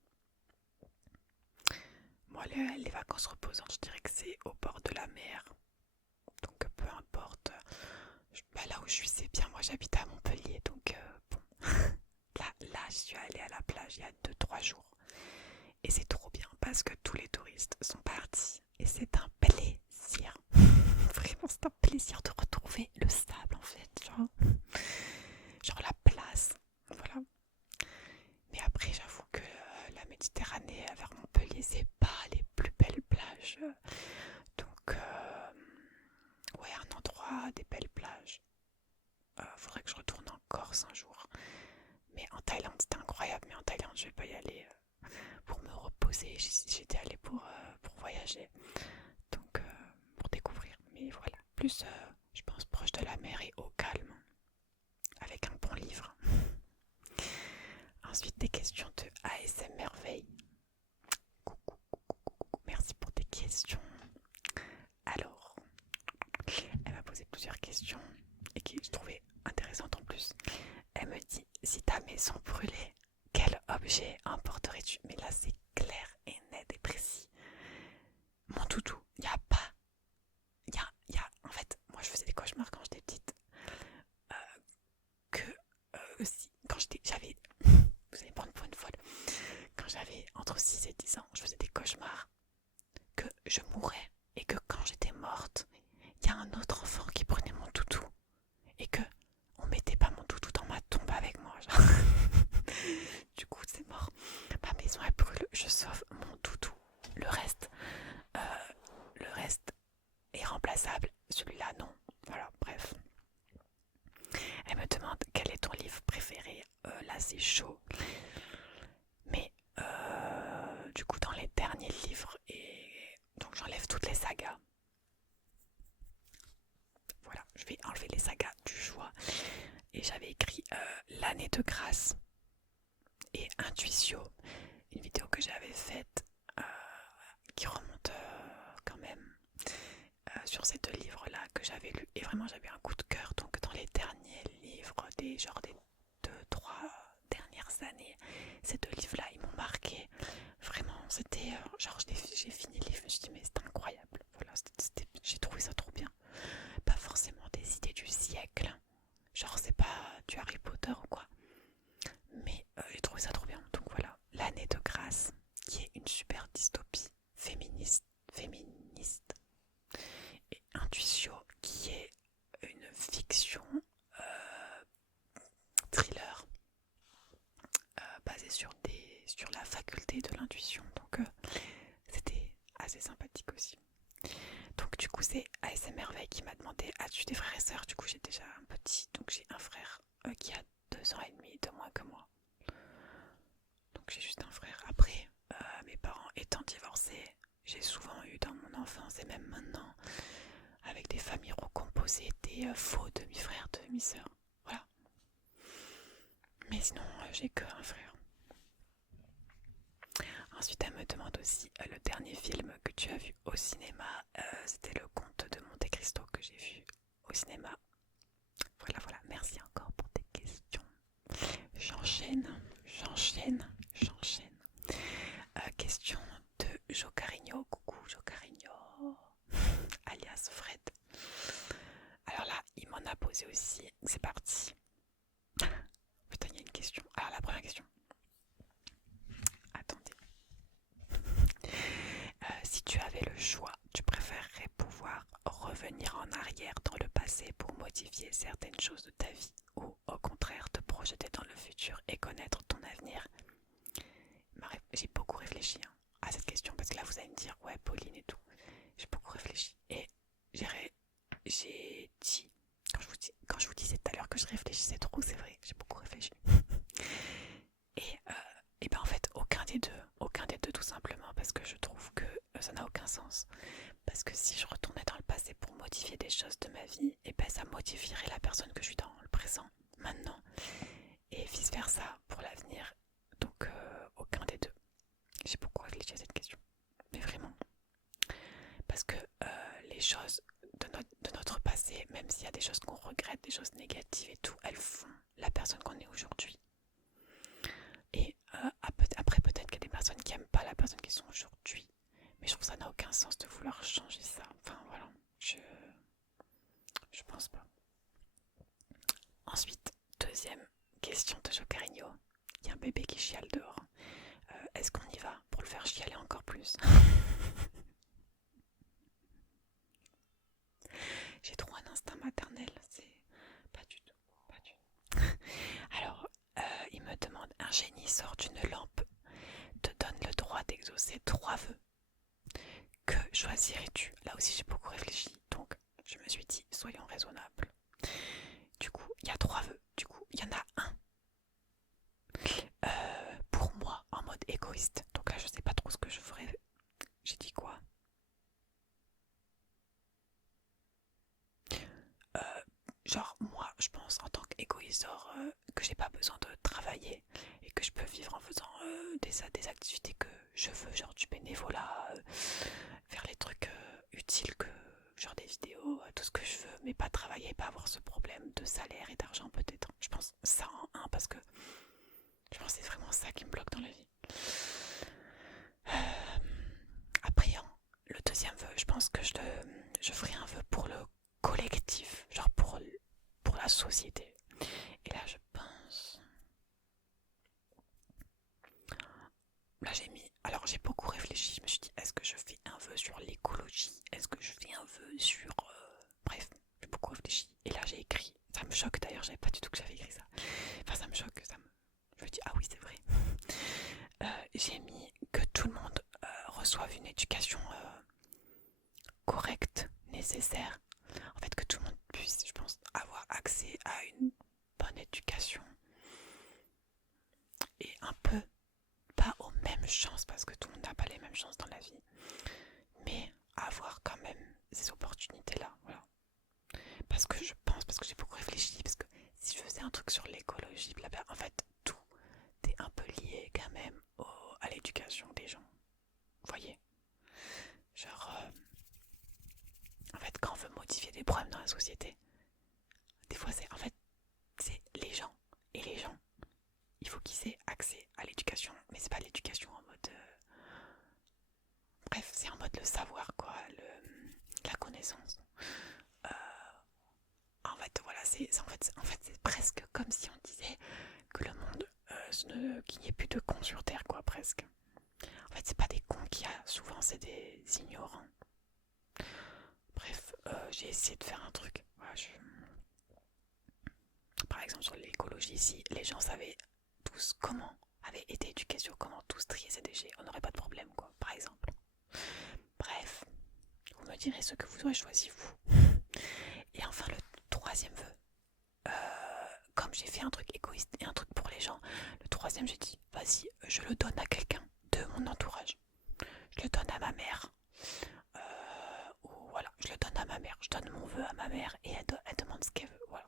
Moi, les vacances reposantes, je dirais que c'est au bord de la mer. Donc peu importe. Là où je suis, c'est bien. Moi, j'habite à Montpellier, donc bon. Là, je suis allée à la plage il y a 2-3 jours. Et c'est trop bien parce que tous les touristes sont partis. Et c'est un plaisir. Vraiment, c'est un plaisir de retrouver le sable, en fait. Genre la place. Voilà, Mais après, j'avoue que la Méditerranée vers Montpellier, c'est pas les plus belles plages. Donc, ouais, un endroit, des belles plages. Faudrait que je retourne en Corse un jour. Mais en Thaïlande, c'était incroyable. Mais en Thaïlande, je vais pas y aller pour me reposer. J'étais allée pour voyager. Donc, pour découvrir. Mais voilà, plus, je pense, proche de la mer et au calme. Avec un bon livre. Ensuite, des questions de ASM Merveille. Coucou, merci pour tes questions. Alors, elle m'a posé plusieurs questions et qui je trouvais intéressantes en plus. Elle me dit, si ta maison brûlait, quel objet emporterais-tu? Mais là, c'est clair et net et précis. Mon toutou, il n'y a pas. En fait, moi, je faisais des cauchemars quand j'étais petite. Que aussi, quand j'avais. Vous allez me prendre pour une folle. Quand j'avais entre 6 et 10 ans, je faisais des cauchemars que je mourais et que quand j'étais morte, il y a un autre enfant qui prenait mon toutou et que on mettait pas mon toutou dans ma tombe avec moi. Genre. Du coup, c'est mort. Ma maison elle brûle, je sauve mon toutou. Le reste, le reste est remplaçable. Celui-là, non. Voilà, bref. Elle me demande quel est ton livre préféré. Là, c'est chaud. Mais du coup, dans les derniers livres, et donc j'enlève toutes les sagas. Voilà, je vais enlever les sagas du choix. Et j'avais écrit L'année de grâce et Intuitio, une vidéo que j'avais faite qui remonte quand même sur ces deux livres-là que j'avais lus. Et vraiment, j'avais un coup de cœur. Donc, dans les derniers livres, des 2-3 dernières années, ces deux livres-là, ils m'ont marqué. Vraiment, c'était genre, j'ai fini le livre, je me suis dit, mais c'est incroyable. Voilà, j'ai trouvé ça trop bien. Pas forcément des idées du siècle. Genre, c'est pas du Harry Potter ou quoi. Mais j'ai trouvé ça trop bien. Donc voilà, L'année de grâce, qui est une super dystopie féministe. Et Intuitio, qui est une fiction thriller basée sur la faculté de l'intuition. Donc c'était assez sympathique aussi. Donc du coup c'est ASM Merveille qui m'a demandé as-tu des frères et sœurs? Du coup j'ai déjà un petit, donc j'ai un frère qui a 2 ans et demi de moins que moi. Donc j'ai juste un frère. Après, mes parents étant divorcés, j'ai souvent eu dans mon enfance et même maintenant, avec des familles recomposées, des faux demi-frères, demi-sœurs. Voilà. Mais sinon, j'ai qu'un frère. Ensuite, elle me demande aussi le dernier film que tu as vu au cinéma. C'était Le Comte de Monte Cristo que j'ai vu au cinéma. Voilà. Merci encore pour tes questions. J'enchaîne. Question de Jo Carigno. Coucou Jo Carigno, alias Fred. Alors là, il m'en a posé aussi. C'est parti. Putain, il y a une question. Alors la première question. Attendez. Si tu avais le choix, tu préférerais pouvoir revenir en arrière dans le passé pour modifier certaines choses de ta vie ou au contraire te projeter dans le futur et connaître ton avenir? J'ai beaucoup réfléchi à cette question parce que là vous allez me dire ouais Pauline et tout. J'ai beaucoup réfléchi et j'ai dit quand je vous disais tout à l'heure que je réfléchissais trop, c'est vrai, j'ai beaucoup réfléchi. Et ben en fait aucun des deux tout simplement parce que je trouve que ça n'a aucun sens. Parce que si je retournais dans le passé pour modifier des choses de ma vie, et ben ça modifierait la personne que je suis dans le présent, maintenant, et vice versa pour l'avenir. Donc aucun des deux. J'ai beaucoup réfléchi à cette question, mais vraiment, parce que les choses de notre passé, même s'il y a des choses qu'on regrette, des choses négatives et tout, elles font la personne qu'on est aujourd'hui. Et après peut-être qu'il y a des personnes qui n'aiment pas la personne qu'ils sont aujourd'hui, mais je trouve que ça n'a aucun sens de vouloir changer ça. Enfin voilà, je pense pas. Ensuite, deuxième question de Jo Carigno. Il y a un bébé qui chiale dehors. Est-ce qu'on y va pour le faire chialer encore plus? J'ai trop un instinct maternel, c'est pas du tout. Alors, il me demande un génie sort d'une lampe, te donne le droit d'exaucer 3 vœux. Que choisirais-tu? Là aussi j'ai beaucoup réfléchi, donc je me suis dit soyons raisonnables. Du coup, il y a 3 vœux. Du coup, il y en a un pour moi en mode égoïste. Donc là, je sais pas trop ce que je ferais. J'ai dit quoi? Genre, moi, je pense en tant qu'égoïste, genre, que j'ai pas besoin de travailler et que je peux vivre en faisant des activités que je veux, genre du bénévolat, faire les trucs utiles que genre des vidéos, tout ce que je veux, mais pas travailler, pas avoir ce problème de salaire et d'argent peut-être. Je pense ça en un parce que je pense que c'est vraiment ça qui me bloque dans la vie. Après, hein, le deuxième vœu, je pense que je ferai un vœu pour le collectif, genre pour la société. Et là, je pense. Là, j'ai mis. Alors, j'ai beaucoup réfléchi. Je me suis dit, est-ce que je fais un vœu sur l'écologie? Est-ce que je fais un vœu sur. Bref, j'ai beaucoup réfléchi. Et là, j'ai écrit. Ça me choque d'ailleurs, j'avais pas du tout que j'avais écrit ça. Enfin, ça me choque. Je me dis, ah oui, c'est vrai. J'ai mis que tout le monde reçoive une éducation correcte, nécessaire. En fait, que tout le monde puisse, je pense, avoir accès à une bonne éducation et un peu, pas aux mêmes chances, parce que tout le monde n'a pas les mêmes chances dans la vie, mais avoir quand même ces opportunités-là, voilà. Parce que je pense, parce que j'ai beaucoup réfléchi, parce que si je faisais un truc sur l'écologie, en fait, tout est un peu lié quand même à l'éducation des gens. Vous voyez? Genre, en fait, quand on veut modifier des problèmes dans la société, des fois c'est, en fait, c'est les gens. Et les gens, il faut qu'ils aient accès à l'éducation. Mais c'est pas l'éducation en mode... Bref, c'est en mode le savoir, quoi, la connaissance. Euh, En fait, voilà, c'est presque comme si on disait que le monde, qu'il n'y ait plus de cons sur Terre, quoi, presque. En fait, c'est pas des cons qu'il y a, souvent c'est des ignorants. Bref, j'ai essayé de faire un truc. Voilà, par exemple, sur l'écologie, si les gens savaient tous comment, avaient été éduqués sur comment tous trier ces déchets, on n'aurait pas de problème, quoi, par exemple. Bref, vous me direz ce que vous aurez choisi, vous. Et enfin, le troisième vœu. Comme j'ai fait un truc égoïste et un truc pour les gens, le troisième, j'ai dit, vas-y, je le donne à quelqu'un de mon entourage. Je le donne à ma mère. Ou voilà, je le donne à ma mère. Je donne mon vœu à ma mère et elle demande ce qu'elle veut. Voilà.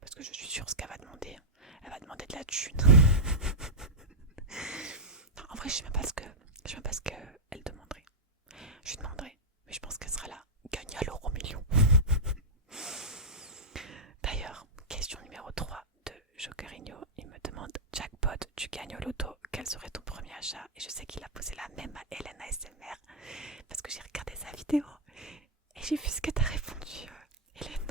Parce que je suis sûre ce qu'elle va demander. Elle va demander de la thune. Non, en vrai, je sais même pas ce qu'elle demanderait. Je lui demanderai, mais je pense qu'elle sera là. Gagne à l'euro million. D'ailleurs, question numéro 3 de Jokerino. Il me demande, jackpot, tu gagnes au loto. Quel serait ton premier achat? Et je sais qu'il a posé la même à Hélène ASMR. Parce que j'ai regardé sa vidéo. Et j'ai vu ce que t'as répondu, Hélène.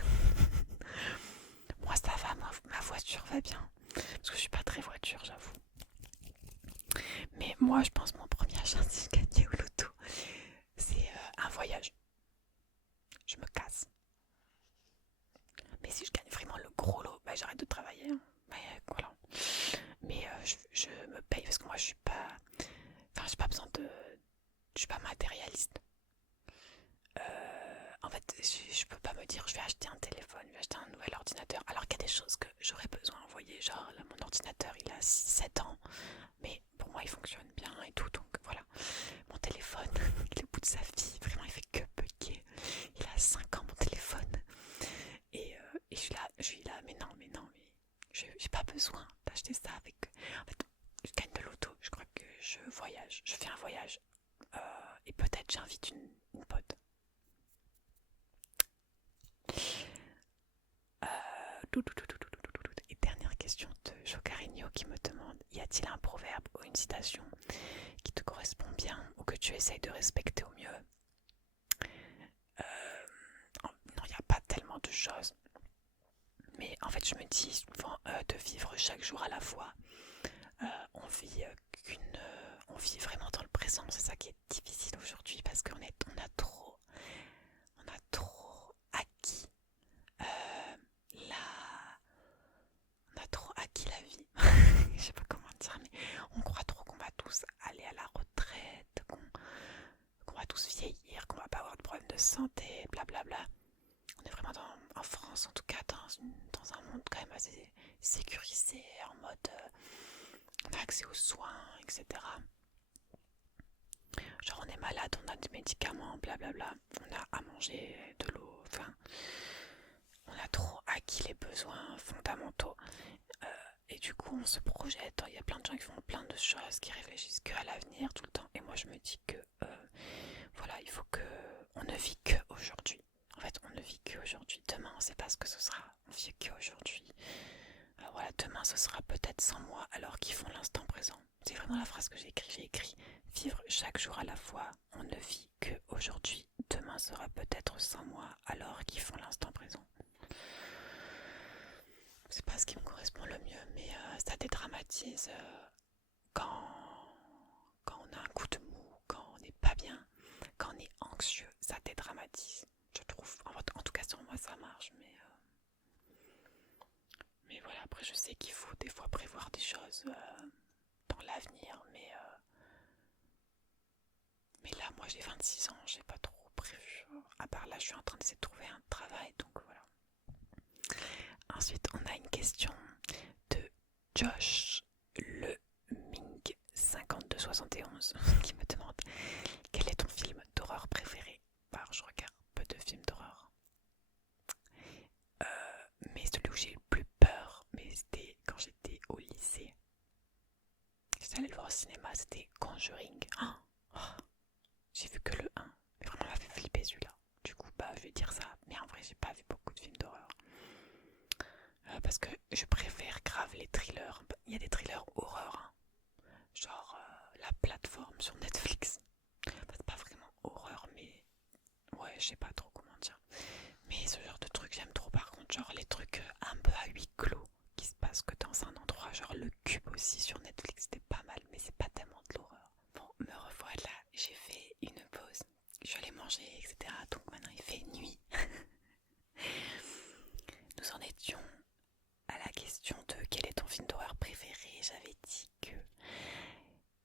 Moi, ça va, ma voiture va bien. Parce que je suis pas très voiture, j'avoue. Mais moi, je pense mon premier achat, si je gagnais au loto, c'est un voyage. Je me casse. Mais si je gagne vraiment le gros lot, bah, j'arrête de travailler. Hein. Mais voilà. Mais je me paye parce que moi, je suis pas. Enfin, j'ai pas besoin de. Je suis pas matérialiste. En fait, je peux pas me dire je vais acheter un téléphone, je vais acheter un nouvel ordinateur, alors qu'il y a des choses que j'aurais besoin. Vous voyez, genre là, mon ordinateur il a 7 ans, mais pour moi il fonctionne bien et tout, donc voilà. Mon téléphone, il est au bout de sa vie, vraiment il fait que bugger. Il a 5 ans mon téléphone. Et je suis là, mais non, mais j'ai pas besoin d'acheter ça avec. En fait, je gagne de l'auto, je crois que je voyage, je fais un voyage. Et peut-être j'invite une pote. Et dernière question de Jocarigno qui me demande, y a-t-il un proverbe ou une citation qui te correspond bien ou que tu essayes de respecter au mieux? Non, il n'y a pas tellement de choses. Mais en fait, je me dis souvent de vivre chaque jour à la fois. On vit on vit vraiment dans le présent. C'est ça qui est difficile aujourd'hui parce on a trop acquis la, on a trop acquis la vie. Je sais pas comment dire, on croit trop qu'on va tous aller à la retraite, qu'on va tous vieillir, qu'on va pas avoir de problème de santé, blablabla. On est vraiment en France, en tout cas, dans un monde quand même assez sécurisé, en mode on a accès aux soins, etc. Genre on est malade, on a des médicaments, blablabla, on a à manger, de l'eau, enfin, on a trop acquis les besoins fondamentaux. Et du coup on se projette, il y a plein de gens qui font plein de choses, qui réfléchissent qu'à l'avenir tout le temps. Et moi je me dis que voilà, il faut que on ne vit que aujourd'hui. En fait, on ne vit qu'aujourd'hui. Demain, on ne sait pas ce que ce sera. On vit qu'aujourd'hui. Alors voilà, demain, ce sera peut-être 100 mois alors qu'ils font l'instant présent. C'est vraiment la phrase que j'ai écrite. J'ai écrit vivre chaque jour à la fois. On ne vit qu'aujourd'hui. Demain sera peut-être 100 mois alors qu'ils font l'instant présent. C'est pas ce qui me correspond le mieux, mais ça dédramatise quand on a un coup de mou, quand on n'est pas bien, quand on est anxieux, ça dédramatise, je trouve. En tout cas, sur moi, ça marche, mais voilà, après, je sais qu'il faut des fois prévoir des choses dans l'avenir, mais là, moi, j'ai 26 ans, j'ai pas trop prévu. À part là, je suis en train d'essayer de trouver un travail, donc voilà. Ensuite, on a une question de Josh Le Ming 5271 qui me demande quel est ton film d'horreur préféré. Alors je regarde peu de films d'horreur, mais celui où j'ai eu le plus peur, mais c'était quand j'étais au lycée. J'étais allée le voir au cinéma, c'était Conjuring. Oh, j'ai vu que le 1, mais vraiment il m'a fait flipper celui-là. Du coup bah je vais dire ça, mais en vrai j'ai pas vu beaucoup de films d'horreur. Parce que je préfère grave les thrillers. Il y a des thrillers horreur, hein. Genre la plateforme sur Netflix. C'est pas vraiment horreur, mais ouais, je sais pas trop comment dire. Mais ce genre de truc, j'aime trop. Par contre, genre les trucs un peu à huis clos qui se passent que dans un endroit, genre le Cube aussi sur Netflix, c'était pas mal, mais c'est pas tellement de l'horreur. Bon, me revoilà, j'ai fait une pause. Je suis allée manger, etc. Donc maintenant il fait nuit. Nous en étions à la question de quel est ton film d'horreur préféré. J'avais dit que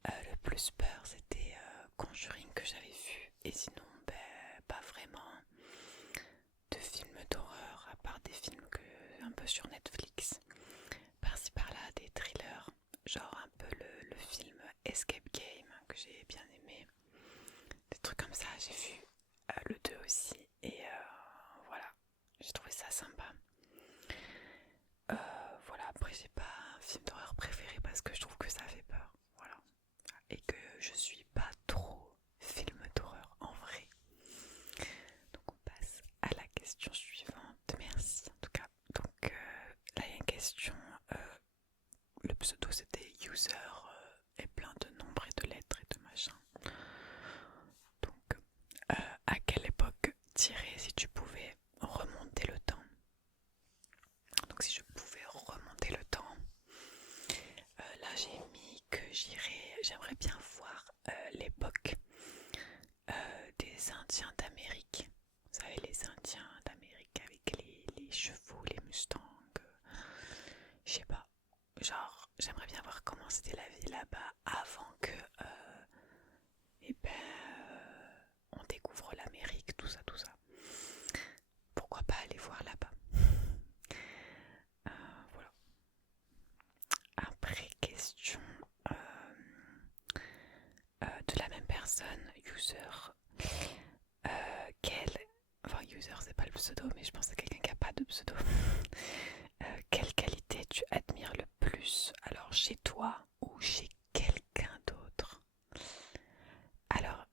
le plus peur c'était Conjuring que j'avais vu, et sinon pas vraiment de films d'horreur à part des films un peu sur Netflix, par-ci par-là, des thrillers, genre un peu le film Escape Game que j'ai bien aimé, des trucs comme ça. J'ai vu le 2 aussi, et voilà, j'ai trouvé ça sympa. Voilà, après j'ai pas un film d'horreur préféré parce que je trouve que ça fait peur, voilà, et que je suis pas trop film d'horreur en vrai. Donc on passe à la question suivante. Merci en tout cas. Donc là il y a une question. Le pseudo c'était user et plein de nombres et de lettres et de machin. Donc à quelle époque tirer si tu pouvais remonter le temps? Donc si je pouvais remonter le temps, là j'ai mis que j'aimerais bien voir l'époque des Indiens d'Amérique. Vous savez, les Indiens d'Amérique avec les chevaux, les mustangs. Je sais pas. Genre, j'aimerais bien voir comment c'était la vie là-bas avant que on découvre l'Amérique, tout ça, tout ça. Pourquoi pas aller voir là-bas? Voilà. Après, question de la même personne, user. Enfin, user, c'est pas le pseudo, mais je pense à quelqu'un qui a pas de pseudo. Quelle qualité tu admires le plus? Alors, chez toi ou chez quelqu'un d'autre? Alors,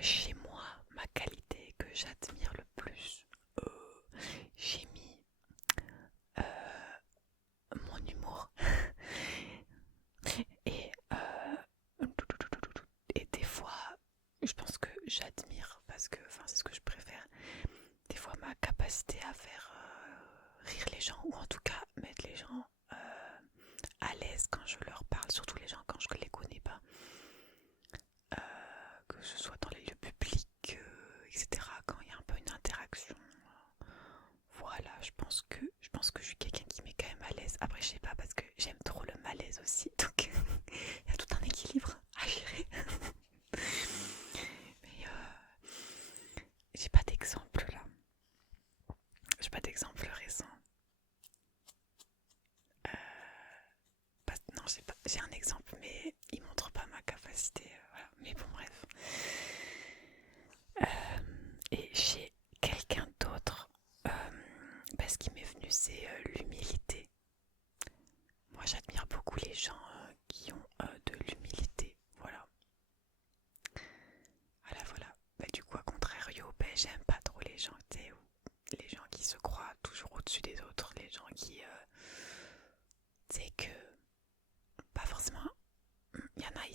chez moi, ma qualité que j'admire le plus, j'ai mis mon humour. et, et des fois, je pense que j'admire, parce que c'est ce que je préfère, des fois ma capacité à faire rire les gens, ou en tout cas mettre les gens à l'aise quand je leur parle, surtout les gens quand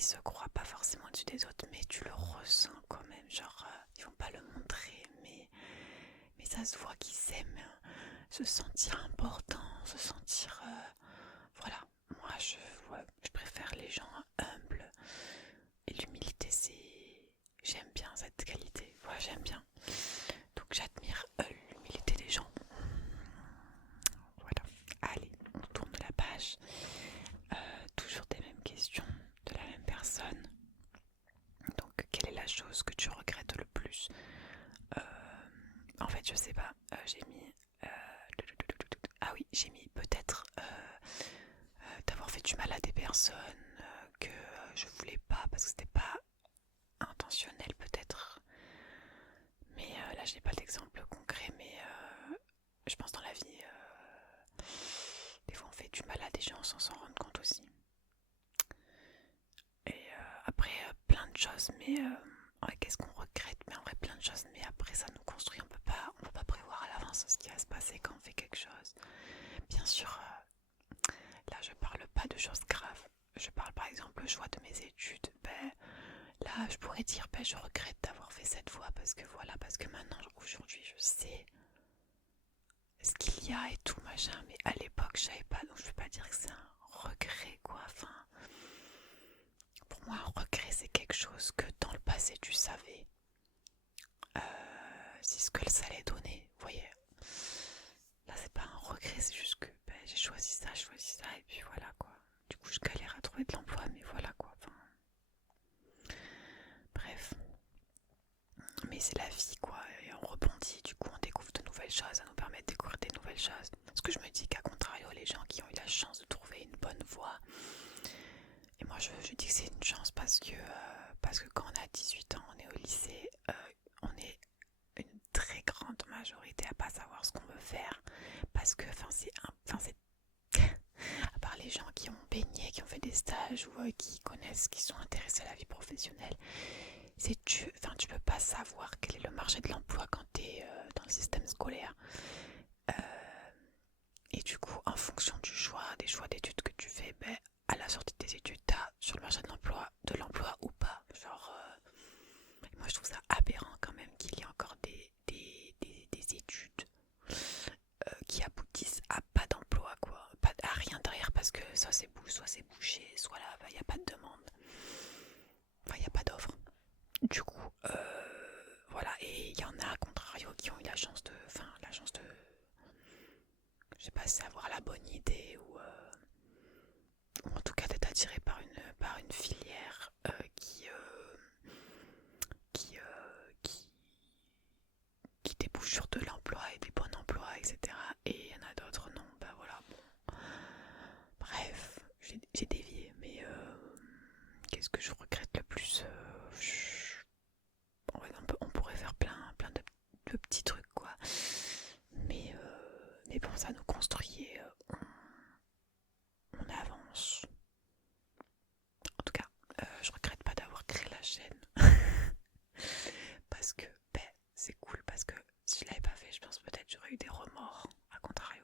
ils se croient pas forcément au-dessus des autres, mais tu le ressens quand même. Genre, ils vont pas le montrer, mais ça se voit qu'ils aiment se sentir important, se sentir... voilà, moi je préfère les gens humbles. Et l'humilité, j'aime bien cette qualité. Voilà, j'aime bien. Donc j'admire l'humilité des gens. Voilà. Allez, on tourne la page. Toujours des mêmes questions de la même personne. Donc, quelle est la chose que tu regrettes le plus? En fait, je sais pas. J'ai mis... ah oui, j'ai mis peut-être d'avoir fait du mal à des personnes que je voulais pas parce que c'était pas intentionnel peut-être. Mais là, je n'ai pas d'exemple concret, mais je pense dans la vie, des fois on fait du mal à des gens sans s'en rendre compte aussi. Et après, plein de choses, mais ouais, qu'est-ce qu'on regrette? Mais en vrai, plein de choses, mais après ça nous construit, on peut pas prévoir à l'avance ce qui va se passer quand on fait quelque chose. Bien sûr, là je parle pas de choses graves. Je parle par exemple le choix de mes études. Ben, là je pourrais dire ben, je regrette d'avoir fait cette voie parce que voilà, parce que maintenant aujourd'hui je sais ce qu'il y a et tout machin, mais à l'époque je savais pas, donc je peux pas dire que c'est un regret quoi. Enfin, pour moi un regret c'est quelque chose que dans le passé tu savais, c'est ce que ça allait donner, vous voyez. Là c'est pas un regret, c'est juste que ben, j'ai choisi ça et puis voilà quoi. Du coup je galère à trouver de l'emploi, mais voilà quoi. Enfin, bref. Mais c'est la vie quoi, et on rebondit, du coup on découvre de nouvelles choses, ça nous permet de découvrir des nouvelles choses. Parce que je me dis qu'à contrario, les gens qui ont eu la chance de trouver une bonne voie, et moi je dis que c'est une chance parce que quand on a 18 ans, on est au lycée, on est une très grande majorité à pas savoir ce qu'on veut faire, parce que c'est à part les gens qui ont baigné, qui ont fait des stages ou qui connaissent, qui sont intéressés à la vie professionnelle, tu peux pas savoir quel est le marché de l'emploi quand tu es dans le système scolaire. Et du coup, en fonction des choix d'études que tu fais, ben, à la sortie de tes études, tu as sur le marché de l'emploi ou pas. Genre, moi je trouve ça aberrant quand même qu'il y ait encore des études qui aboutissent à pas d'emploi, quoi. À rien derrière parce que soit c'est bouché, soit là, il n'y a pas de demande. Enfin, il n'y a pas d'offre. Du coup, voilà, et il y en a à contrario qui ont eu la chance de, je sais pas si c'est avoir la bonne idée ou en tout cas d'être attiré par une filière qui, euh, qui, qui débouche sur de l'emploi et des bons emplois, etc. Et il y en a d'autres, non, bah voilà, bon. Bref, j'ai dévié, mais qu'est-ce que je regrette le plus? On pourrait faire plein de petits trucs, quoi. Mais bon, ça nous construit et on avance. En tout cas, je regrette pas d'avoir créé la chaîne. Parce que, ben, c'est cool. Parce que si je l'avais pas fait, je pense peut-être j'aurais eu des remords, à contrario.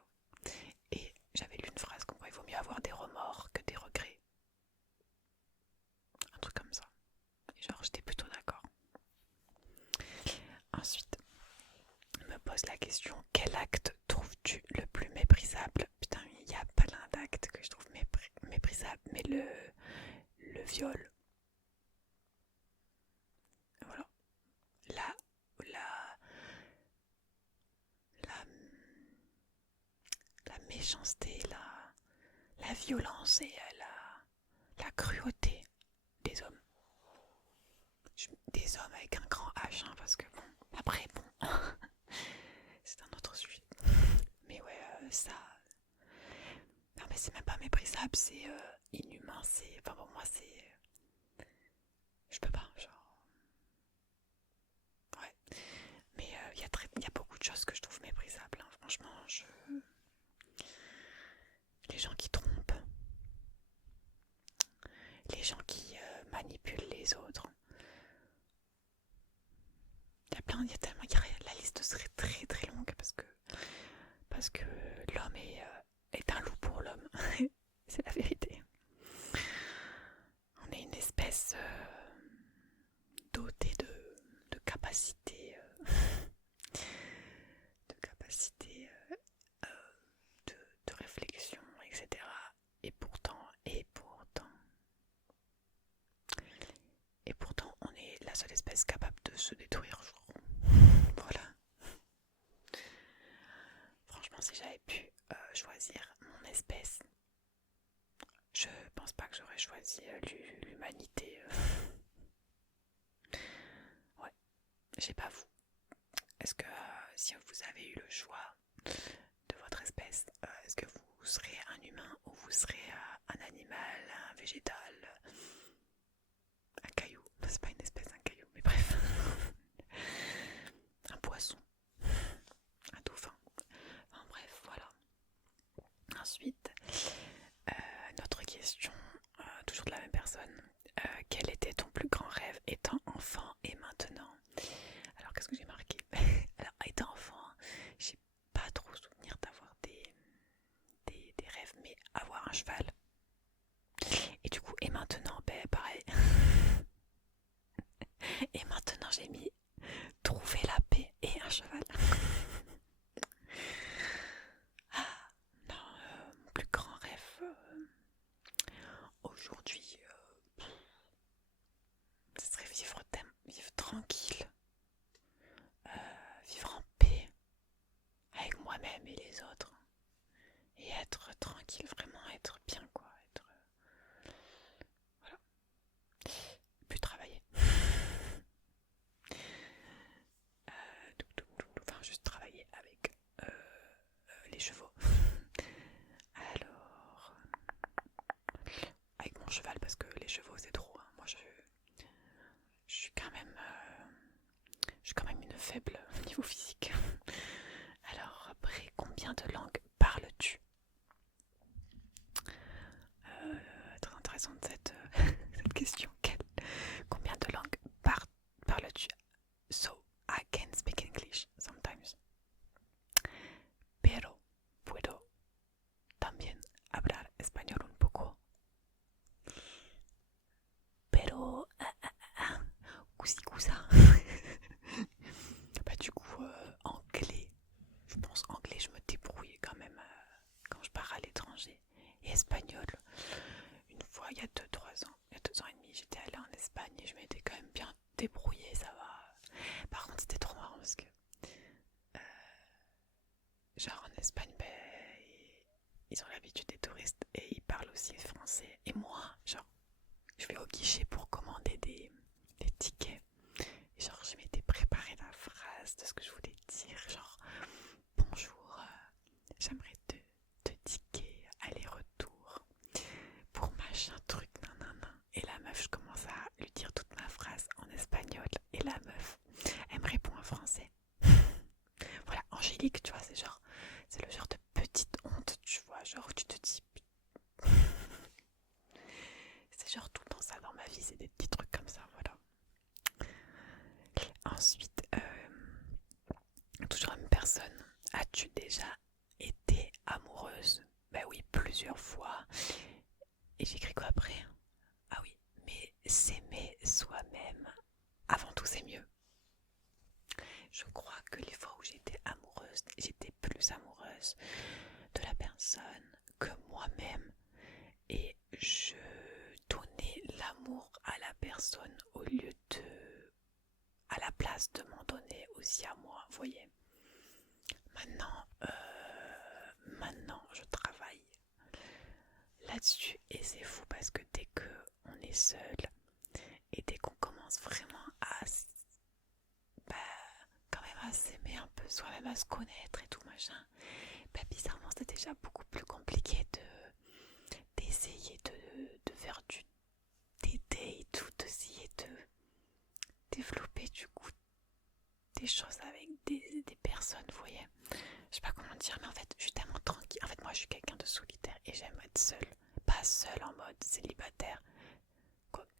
Et j'avais lu une phrase comme quoi il vaut mieux avoir des remords que des regrets. Un truc comme ça. Et genre, j'étais plutôt d'accord. Ensuite, je me pose la question, quel acte trouves-tu le plus méprisable? Putain, il y a plein d'actes que je trouve méprisables, mais le viol, voilà, la, la, la, la méchanceté, la violence et la cruauté des hommes. Des hommes avec un grand H, hein, parce que bon, après, bon, c'est un autre sujet. Mais ouais, ça... Non mais c'est même pas méprisable, c'est inhumain, c'est... Enfin pour moi c'est... Je peux pas, genre... Ouais. Mais il y a beaucoup de choses que je trouve méprisables, hein. Franchement, les gens qui trompent, les gens qui manipulent les autres. Il y a tellement... La liste serait très très longue parce que l'homme est un loup pour l'homme. C'est la vérité. On est une espèce espèce dotée de capacités, de capacités de réflexion, etc. Et pourtant, on est la seule espèce capable de se détruire, genre. Voilà. Franchement, si j'avais pu choisir mon espèce, je pense pas que j'aurais choisi l'humanité. Ouais, je sais pas vous. Est-ce que si vous avez eu le choix de votre espèce, est-ce que vous serez un humain ou vous serez un animal, un végétal, un caillou? C'est pas une espèce, un caillou, mais bref. Un poisson, un dauphin. Enfin bref, voilà. Ensuite, notre question, toujours de la même personne. Quel était ton plus grand rêve étant enfant et maintenant? Alors qu'est-ce que j'ai marqué? Alors étant enfant, j'ai pas trop souvenir d'avoir des rêves, mais avoir un cheval. Et du coup, et maintenant, ben pareil. Et maintenant j'ai mis trouver la paix et un cheval. Ah, non, mon plus grand rêve aujourd'hui, ce serait vivre tranquille, vivre en paix avec moi-même et les autres. Et être tranquille, vraiment être bien, quoi. Voilà. Plus travailler. Enfin, juste travailler avec les chevaux. Alors, avec mon cheval, parce que les chevaux c'est trop. Hein. Moi, je suis quand même, une faible au niveau physique. Alors, après, combien de langues parles-tu? Très intéressante cette question. Combien de langues parles-tu? So, I can speak English sometimes. Pero puedo también hablar español un poco. Pero, cousa. Bah du coup, anglais. Je pense anglais, je me débrouille quand même quand je pars à l'étranger. Et espagnol, une fois, il y a 2 ans et demi, j'étais allée en Espagne et je m'étais quand même bien débrouillée, ça va. Par contre, c'était trop marrant parce que, genre en Espagne, ben, ils ont l'habitude des touristes et ils parlent aussi français. Et moi, genre, je vais au guichet pour commander des tickets. Et genre, je m'étais préparé la phrase de ce que je voulais dire, genre, bonjour, j'aimerais te ticket aller-retour pour machin truc, nanana. Et la meuf, je commence à lui dire toute ma phrase en espagnol. Et la meuf, elle me répond en français. Voilà, Angélique, tu vois, c'est le genre de petite honte, tu vois, genre où tu te dis. C'est genre tout le temps ça dans ma vie, c'est des petits trucs comme ça, voilà. Ensuite, toujours la même personne. As-tu déjà été amoureuse? Ben oui, plusieurs fois. Et j'écris quoi après? Ah oui, mais s'aimer soi-même, avant tout c'est mieux. Je crois que les fois où j'étais amoureuse, j'étais plus amoureuse de la personne que moi-même. Et je donnais l'amour à la personne à la place de m'en donner aussi à moi, vous voyez. Maintenant, je travaille là-dessus et c'est fou parce que dès qu'on est seul et dès qu'on commence vraiment à bah, quand même à s'aimer un peu soi-même, à se connaître et tout machin, bah, bizarrement c'est déjà beaucoup plus compliqué d'essayer de faire des dates ou d'essayer de développer du coup des choses avec des personnes, vous voyez. Je sais pas comment dire, mais en fait je suis tellement tranquille. En fait moi je suis quelqu'un de solitaire et j'aime être seule. Pas seule en mode célibataire.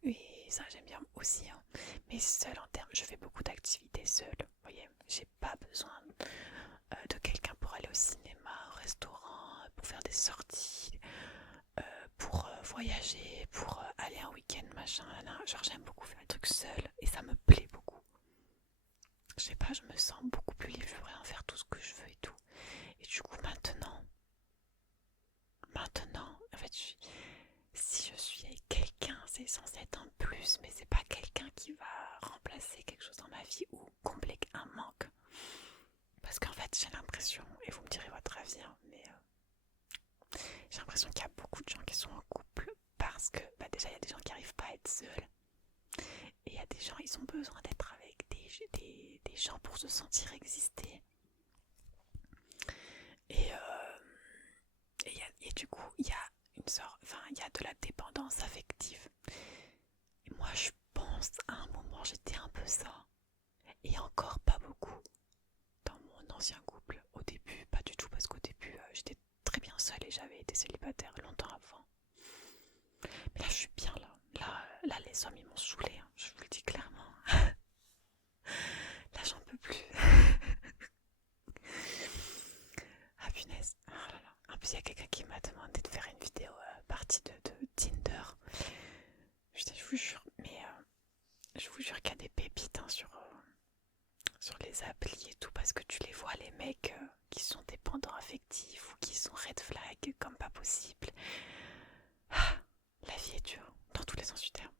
Oui, ça j'aime bien aussi, hein. Mais seule en termes, je fais beaucoup d'activités seule, vous voyez. J'ai pas besoin de quelqu'un pour aller au cinéma, au restaurant, pour faire des sorties, pour voyager, pour aller un week-end, machin, là. Genre j'aime beaucoup faire des trucs seule et ça me plaît beaucoup. Je sais pas, je me sens beaucoup plus libre, je pourrais en faire tout ce que je veux et tout. Et du coup maintenant, en fait, si je suis avec quelqu'un, c'est censé être un plus, mais c'est pas quelqu'un qui va remplacer quelque chose dans ma vie ou combler un manque. Parce qu'en fait, j'ai l'impression, et vous me direz votre avis, hein, mais j'ai l'impression qu'il y a beaucoup de gens qui sont en couple parce que déjà il y a des gens qui n'arrivent pas à être seuls et il y a des gens, ils ont besoin d'être avec des gens pour se sentir exister. Et, et du coup, il y a il y a de la dépendance affective. Et moi, je pense, à un moment, j'étais un peu ça. Et encore pas beaucoup dans mon ancien couple. Au début, pas du tout, parce qu'au début, j'étais très bien seule et j'avais été célibataire longtemps avant. Mais là, je suis bien là. Là les hommes, ils m'ont saoulée, hein, je vous le dis clairement. Là, j'en peux plus. Ah punaise. Oh là là. En plus, il y a quelqu'un qui m'a demandé de faire une vidéo partie de Tinder. Putain, je vous jure, mais je vous jure qu'il y a des pépites hein, sur les applis et tout, parce que tu les vois, les mecs qui sont dépendants affectifs ou qui sont red flag comme pas possible. Ah, la vie est dure, dans tous les sens du terme.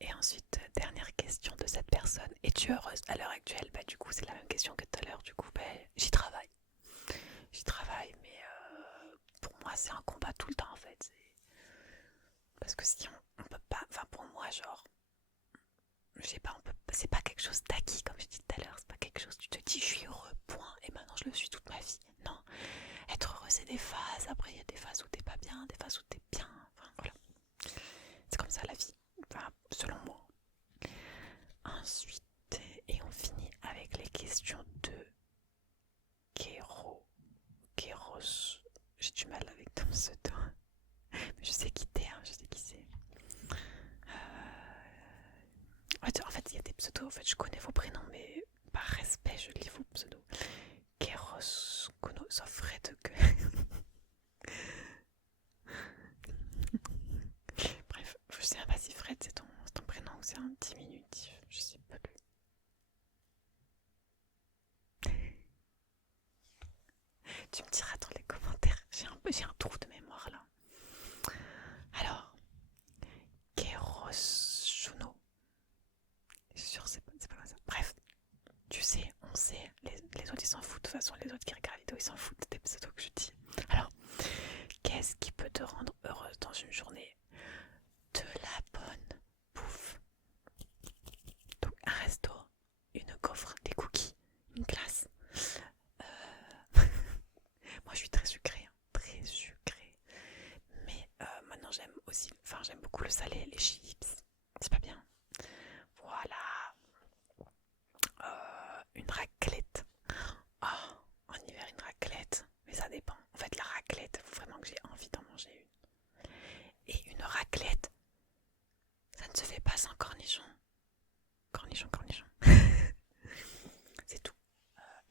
Et ensuite, dernière question de cette personne. Es-tu heureuse à l'heure actuelle? Bah du coup, c'est la même question que tout à l'heure. Du coup, j'y travaille. J'y travaille, mais pour moi, c'est un combat tout le temps en fait. Parce que si on peut pas... Enfin, pour moi, genre... Je sais pas, c'est pas quelque chose d'acquis, comme je dis tout à l'heure. C'est pas quelque chose... Tu te dis, je suis heureux, point. Et maintenant, je le suis toute ma vie. Non. Être heureux, c'est des phases. Après, il y a des phases où t'es pas bien, des phases où t'es bien. Enfin, voilà. C'est comme ça la vie. Enfin, selon moi. Ensuite, et on finit avec les questions de Kéros. J'ai du mal avec ton pseudo. Mais je sais qui t'es, hein, je sais qui c'est. En fait, il y a des pseudos, en fait, je connais vos prénoms, mais par respect, je lis vos pseudos. Kéros, Kono, sauf Fred que. Bref, je sais même pas si Fred c'est ton prénom ou c'est un diminutif, je sais pas plus. Tu me diras dans les commentaires, j'ai un trou de mémoire là. Alors, Kéros Juno. Je suis sûre, c'est pas comme ça. Bref, tu sais, on sait, les autres ils s'en foutent. De toute façon, les autres qui regardent la vidéo ils s'en foutent des pseudos que je dis. Alors, qu'est-ce qui peut te rendre heureuse dans une journée? De la bonne bouffe. Donc, un resto, une gaufre, des cookies, une glace. Moi, je suis très sucrée, hein, très sucrée. Mais maintenant, j'aime beaucoup le salé, les chips. C'est pas bien. Voilà. Une raclette. Oh, en hiver, une raclette. Mais ça dépend. En fait, la raclette, il faut vraiment que j'ai envie d'en manger une. Et une raclette, ça ne se fait pas sans cornichons. Cornichons. C'est tout.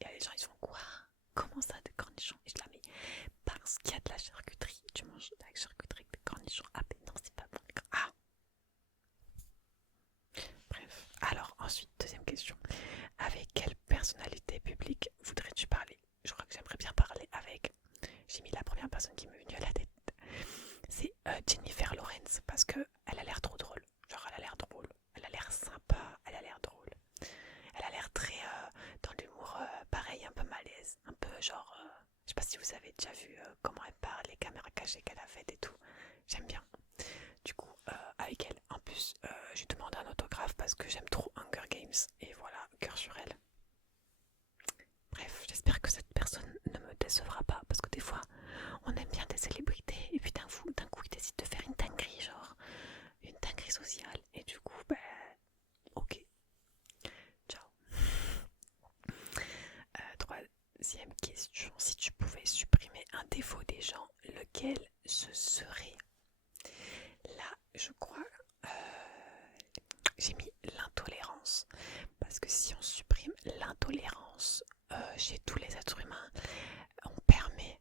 Et les gens, ils font quoi? Comment ça, de cornichons? Et je la mets parce qu'il y a de la charcuterie. Tu manges de la charcuterie avec des cornichons. Ah, mais non, c'est pas bon. Ah! Bref. Alors, ensuite, deuxième question. Avec quelle personnalité publique voudrais-tu parler? Je crois que j'aimerais bien parler avec... J'ai mis la première personne qui m'est venue à la tête. C'est Jennifer Lawrence parce que elle a l'air trop drôle. Genre, elle a l'air drôle. Elle a l'air sympa. Elle a l'air drôle. Elle a l'air très dans l'humour, pareil, un peu malaise. Un peu genre... je sais pas si vous avez déjà vu comment elle parle, les caméras cachées qu'elle a faites et tout. J'aime bien. Du coup, avec elle. En plus, je lui demande un autographe parce que j'aime trop Hunger Games. Et voilà, cœur sur elle. Bref, j'espère que cette personne ne me décevra pas. Parce que des fois, on aime bien des célébrités. Et puis d'un coup, ils décident de faire une dinguerie, genre. Une dinguerie sociale. Et du coup, ok. Ciao. Troisième question. Si tu pouvais supprimer un défaut des gens, lequel ce serait? Là, je crois, j'ai mis l'intolérance. Parce que si on supprime l'intolérance chez tous les êtres humains, on permet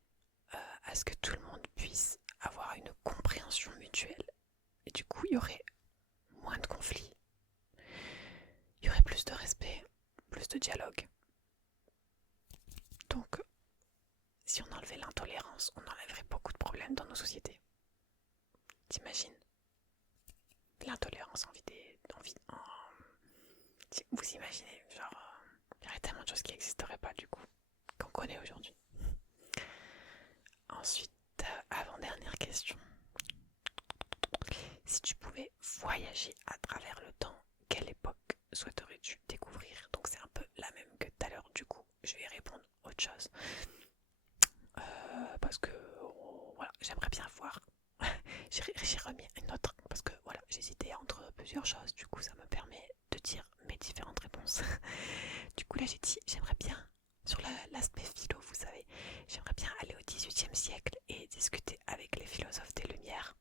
à ce que tout le monde puisse avoir une compréhension y aurait moins de conflits, il y aurait plus de respect, plus de dialogue. Donc, si on enlevait l'intolérance, on enlèverait beaucoup de problèmes dans nos sociétés. T'imagines? L'intolérance vous imaginez, genre, il y aurait tellement de choses qui n'existeraient pas du coup, qu'on connaît aujourd'hui. Ensuite, avant-dernière question. Si tu pouvais voyager à travers le temps, quelle époque souhaiterais-tu découvrir? Donc c'est un peu la même que tout à l'heure, du coup, je vais répondre autre chose. Parce que, voilà, j'aimerais bien voir. J'ai remis une autre, parce que voilà, j'hésitais entre plusieurs choses, du coup ça me permet de dire mes différentes réponses. Du coup là j'ai dit, j'aimerais bien, sur l'aspect philo, vous savez, j'aimerais bien aller au XVIIIe siècle et discuter avec les philosophes des Lumières.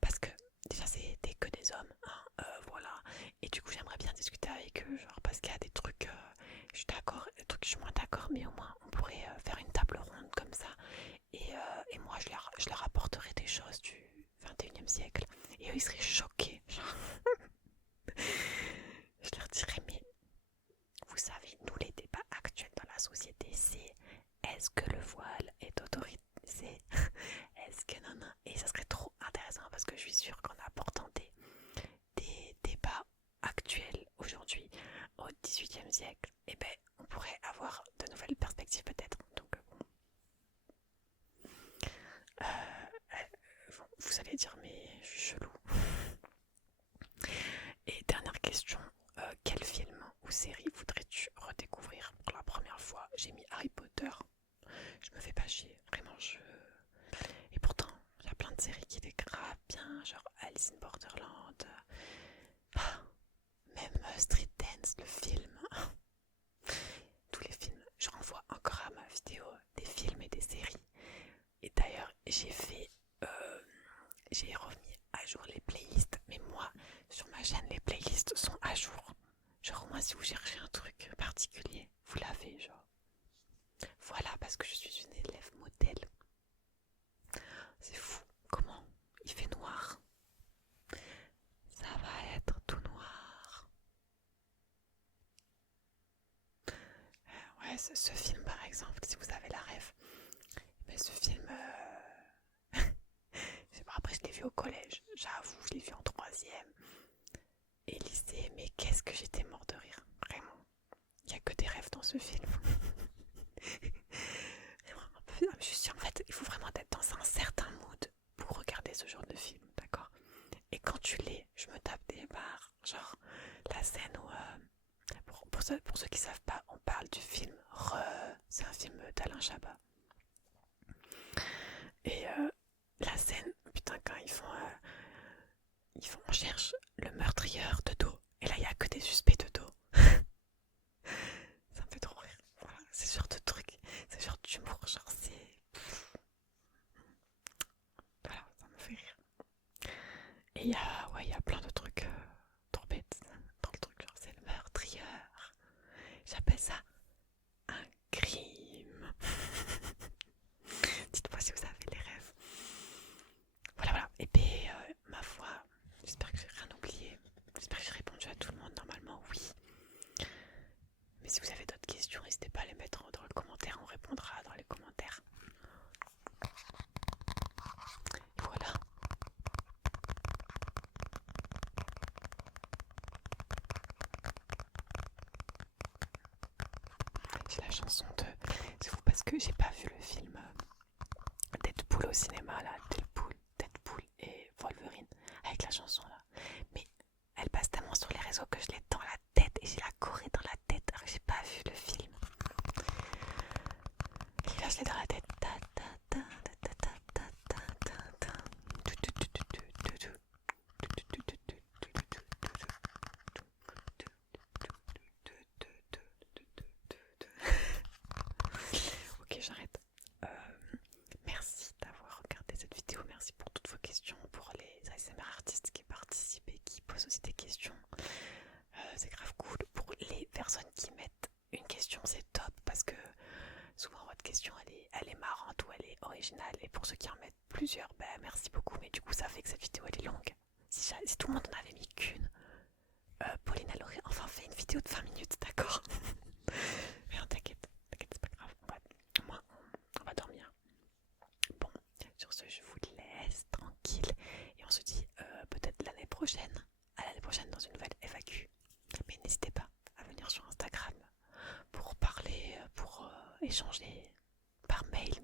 Parce que déjà c'était que des hommes, hein, voilà. Et du coup j'aimerais bien discuter avec eux, genre parce qu'il y a des trucs, je suis d'accord, des trucs je suis moins d'accord, mais au moins on pourrait faire une table ronde comme ça. Et moi je leur apporterais des choses du 21e siècle. Et eux ils seraient choqués. Genre. Je leur dirais, mais vous savez, nous les débats actuels dans la société, c'est est-ce que le voile est autorisé? Est-ce que non, non. Et ça serait trop intéressant parce que je suis sûre qu'en apportant des débats actuels aujourd'hui au XVIIIe siècle, eh ben, on pourrait avoir de nouvelles perspectives peut-être. Donc vous allez dire mais je suis chelou. Et dernière question, quel film ou série voudrais-tu redécouvrir pour la première fois? J'ai mis Harry Potter. Je me fais pas chier, vraiment Et pourtant, il y a plein de séries qui étaient grave bien, genre Alice in Borderland, même Street Dance, le film. Tous les films, je renvoie encore à ma vidéo des films et des séries. Et d'ailleurs, j'ai remis à jour les playlists, mais moi, sur ma chaîne, les playlists sont à jour. Genre, moi, si vous cherchez un truc particulier, vous l'avez, genre. Voilà, parce que je suis une élève modèle. C'est fou. Comment il fait noir? Ça va être tout noir. Ouais, ce film, par exemple, si vous avez la ref, mais ce film, je sais pas, après je l'ai vu au collège, j'avoue, je l'ai vu en 3e. Et lycée, mais qu'est-ce que j'étais mort de rire, vraiment. Il n'y a que des rêves dans ce film. Je suis en fait, il faut vraiment être dans un certain mood pour regarder ce genre de film, d'accord? Et quand tu l'es, je me tape des barres, genre la scène où, pour ceux qui savent pas, on parle du film c'est un film d'Alain Chabat. Et la scène, putain, quand on cherche le meurtrieur de dos, et là il y a que des suspects de dos. Ça me fait trop rire. Voilà, c'est ce genre de truc, c'est ce genre d'humour, genre c'est... Voilà, ça me fait rire. Et il y a plein de trucs trop bêtes dans le truc, genre c'est le meurtrieur. J'appelle ça un crime. Dites-moi si vous avez les rêves. Voilà, voilà. Et puis, ma foi, j'espère que j'ai rien oublié. J'espère que j'ai répondu à tout le monde. Normalement, oui. Mais si vous avez d'autres questions, n'hésitez pas à les mettre dans le commentaire. On répondra dans les commentaires. Et voilà. J'ai la chanson de... C'est fou parce que j'ai pas vu le film Deadpool au cinéma, là. Deadpool et Wolverine. Avec la chanson, là. Mais elle passe tellement sur les réseaux que je l'ai dans la tête et j'ai la choré dans la tête alors que j'ai pas vu le film. Et là je l'ai dans la tête. Ok, j'arrête. Merci d'avoir regardé cette vidéo. Merci pour toutes vos questions, pour les ASMR artistes qui participent et qui posent aussi des questions. C'est grave cool. Pour les personnes qui mettent une question, c'est top parce que souvent votre question elle est marrante ou elle est originale. Et pour ceux qui en mettent plusieurs, bah merci beaucoup. Mais du coup, ça fait que cette vidéo elle est longue. si tout le monde en avait mis qu'une, Pauline elle aurait enfin fait une vidéo de 20 minutes, d'accord? Mais non, t'inquiète, c'est pas grave, au moins on va dormir. Bon, sur ce, je vous laisse tranquille et on se dit peut-être l'année prochaine, à l'année prochaine dans une nouvelle FAQ. Mais n'hésitez pas à venir sur Instagram pour parler, pour échanger par mail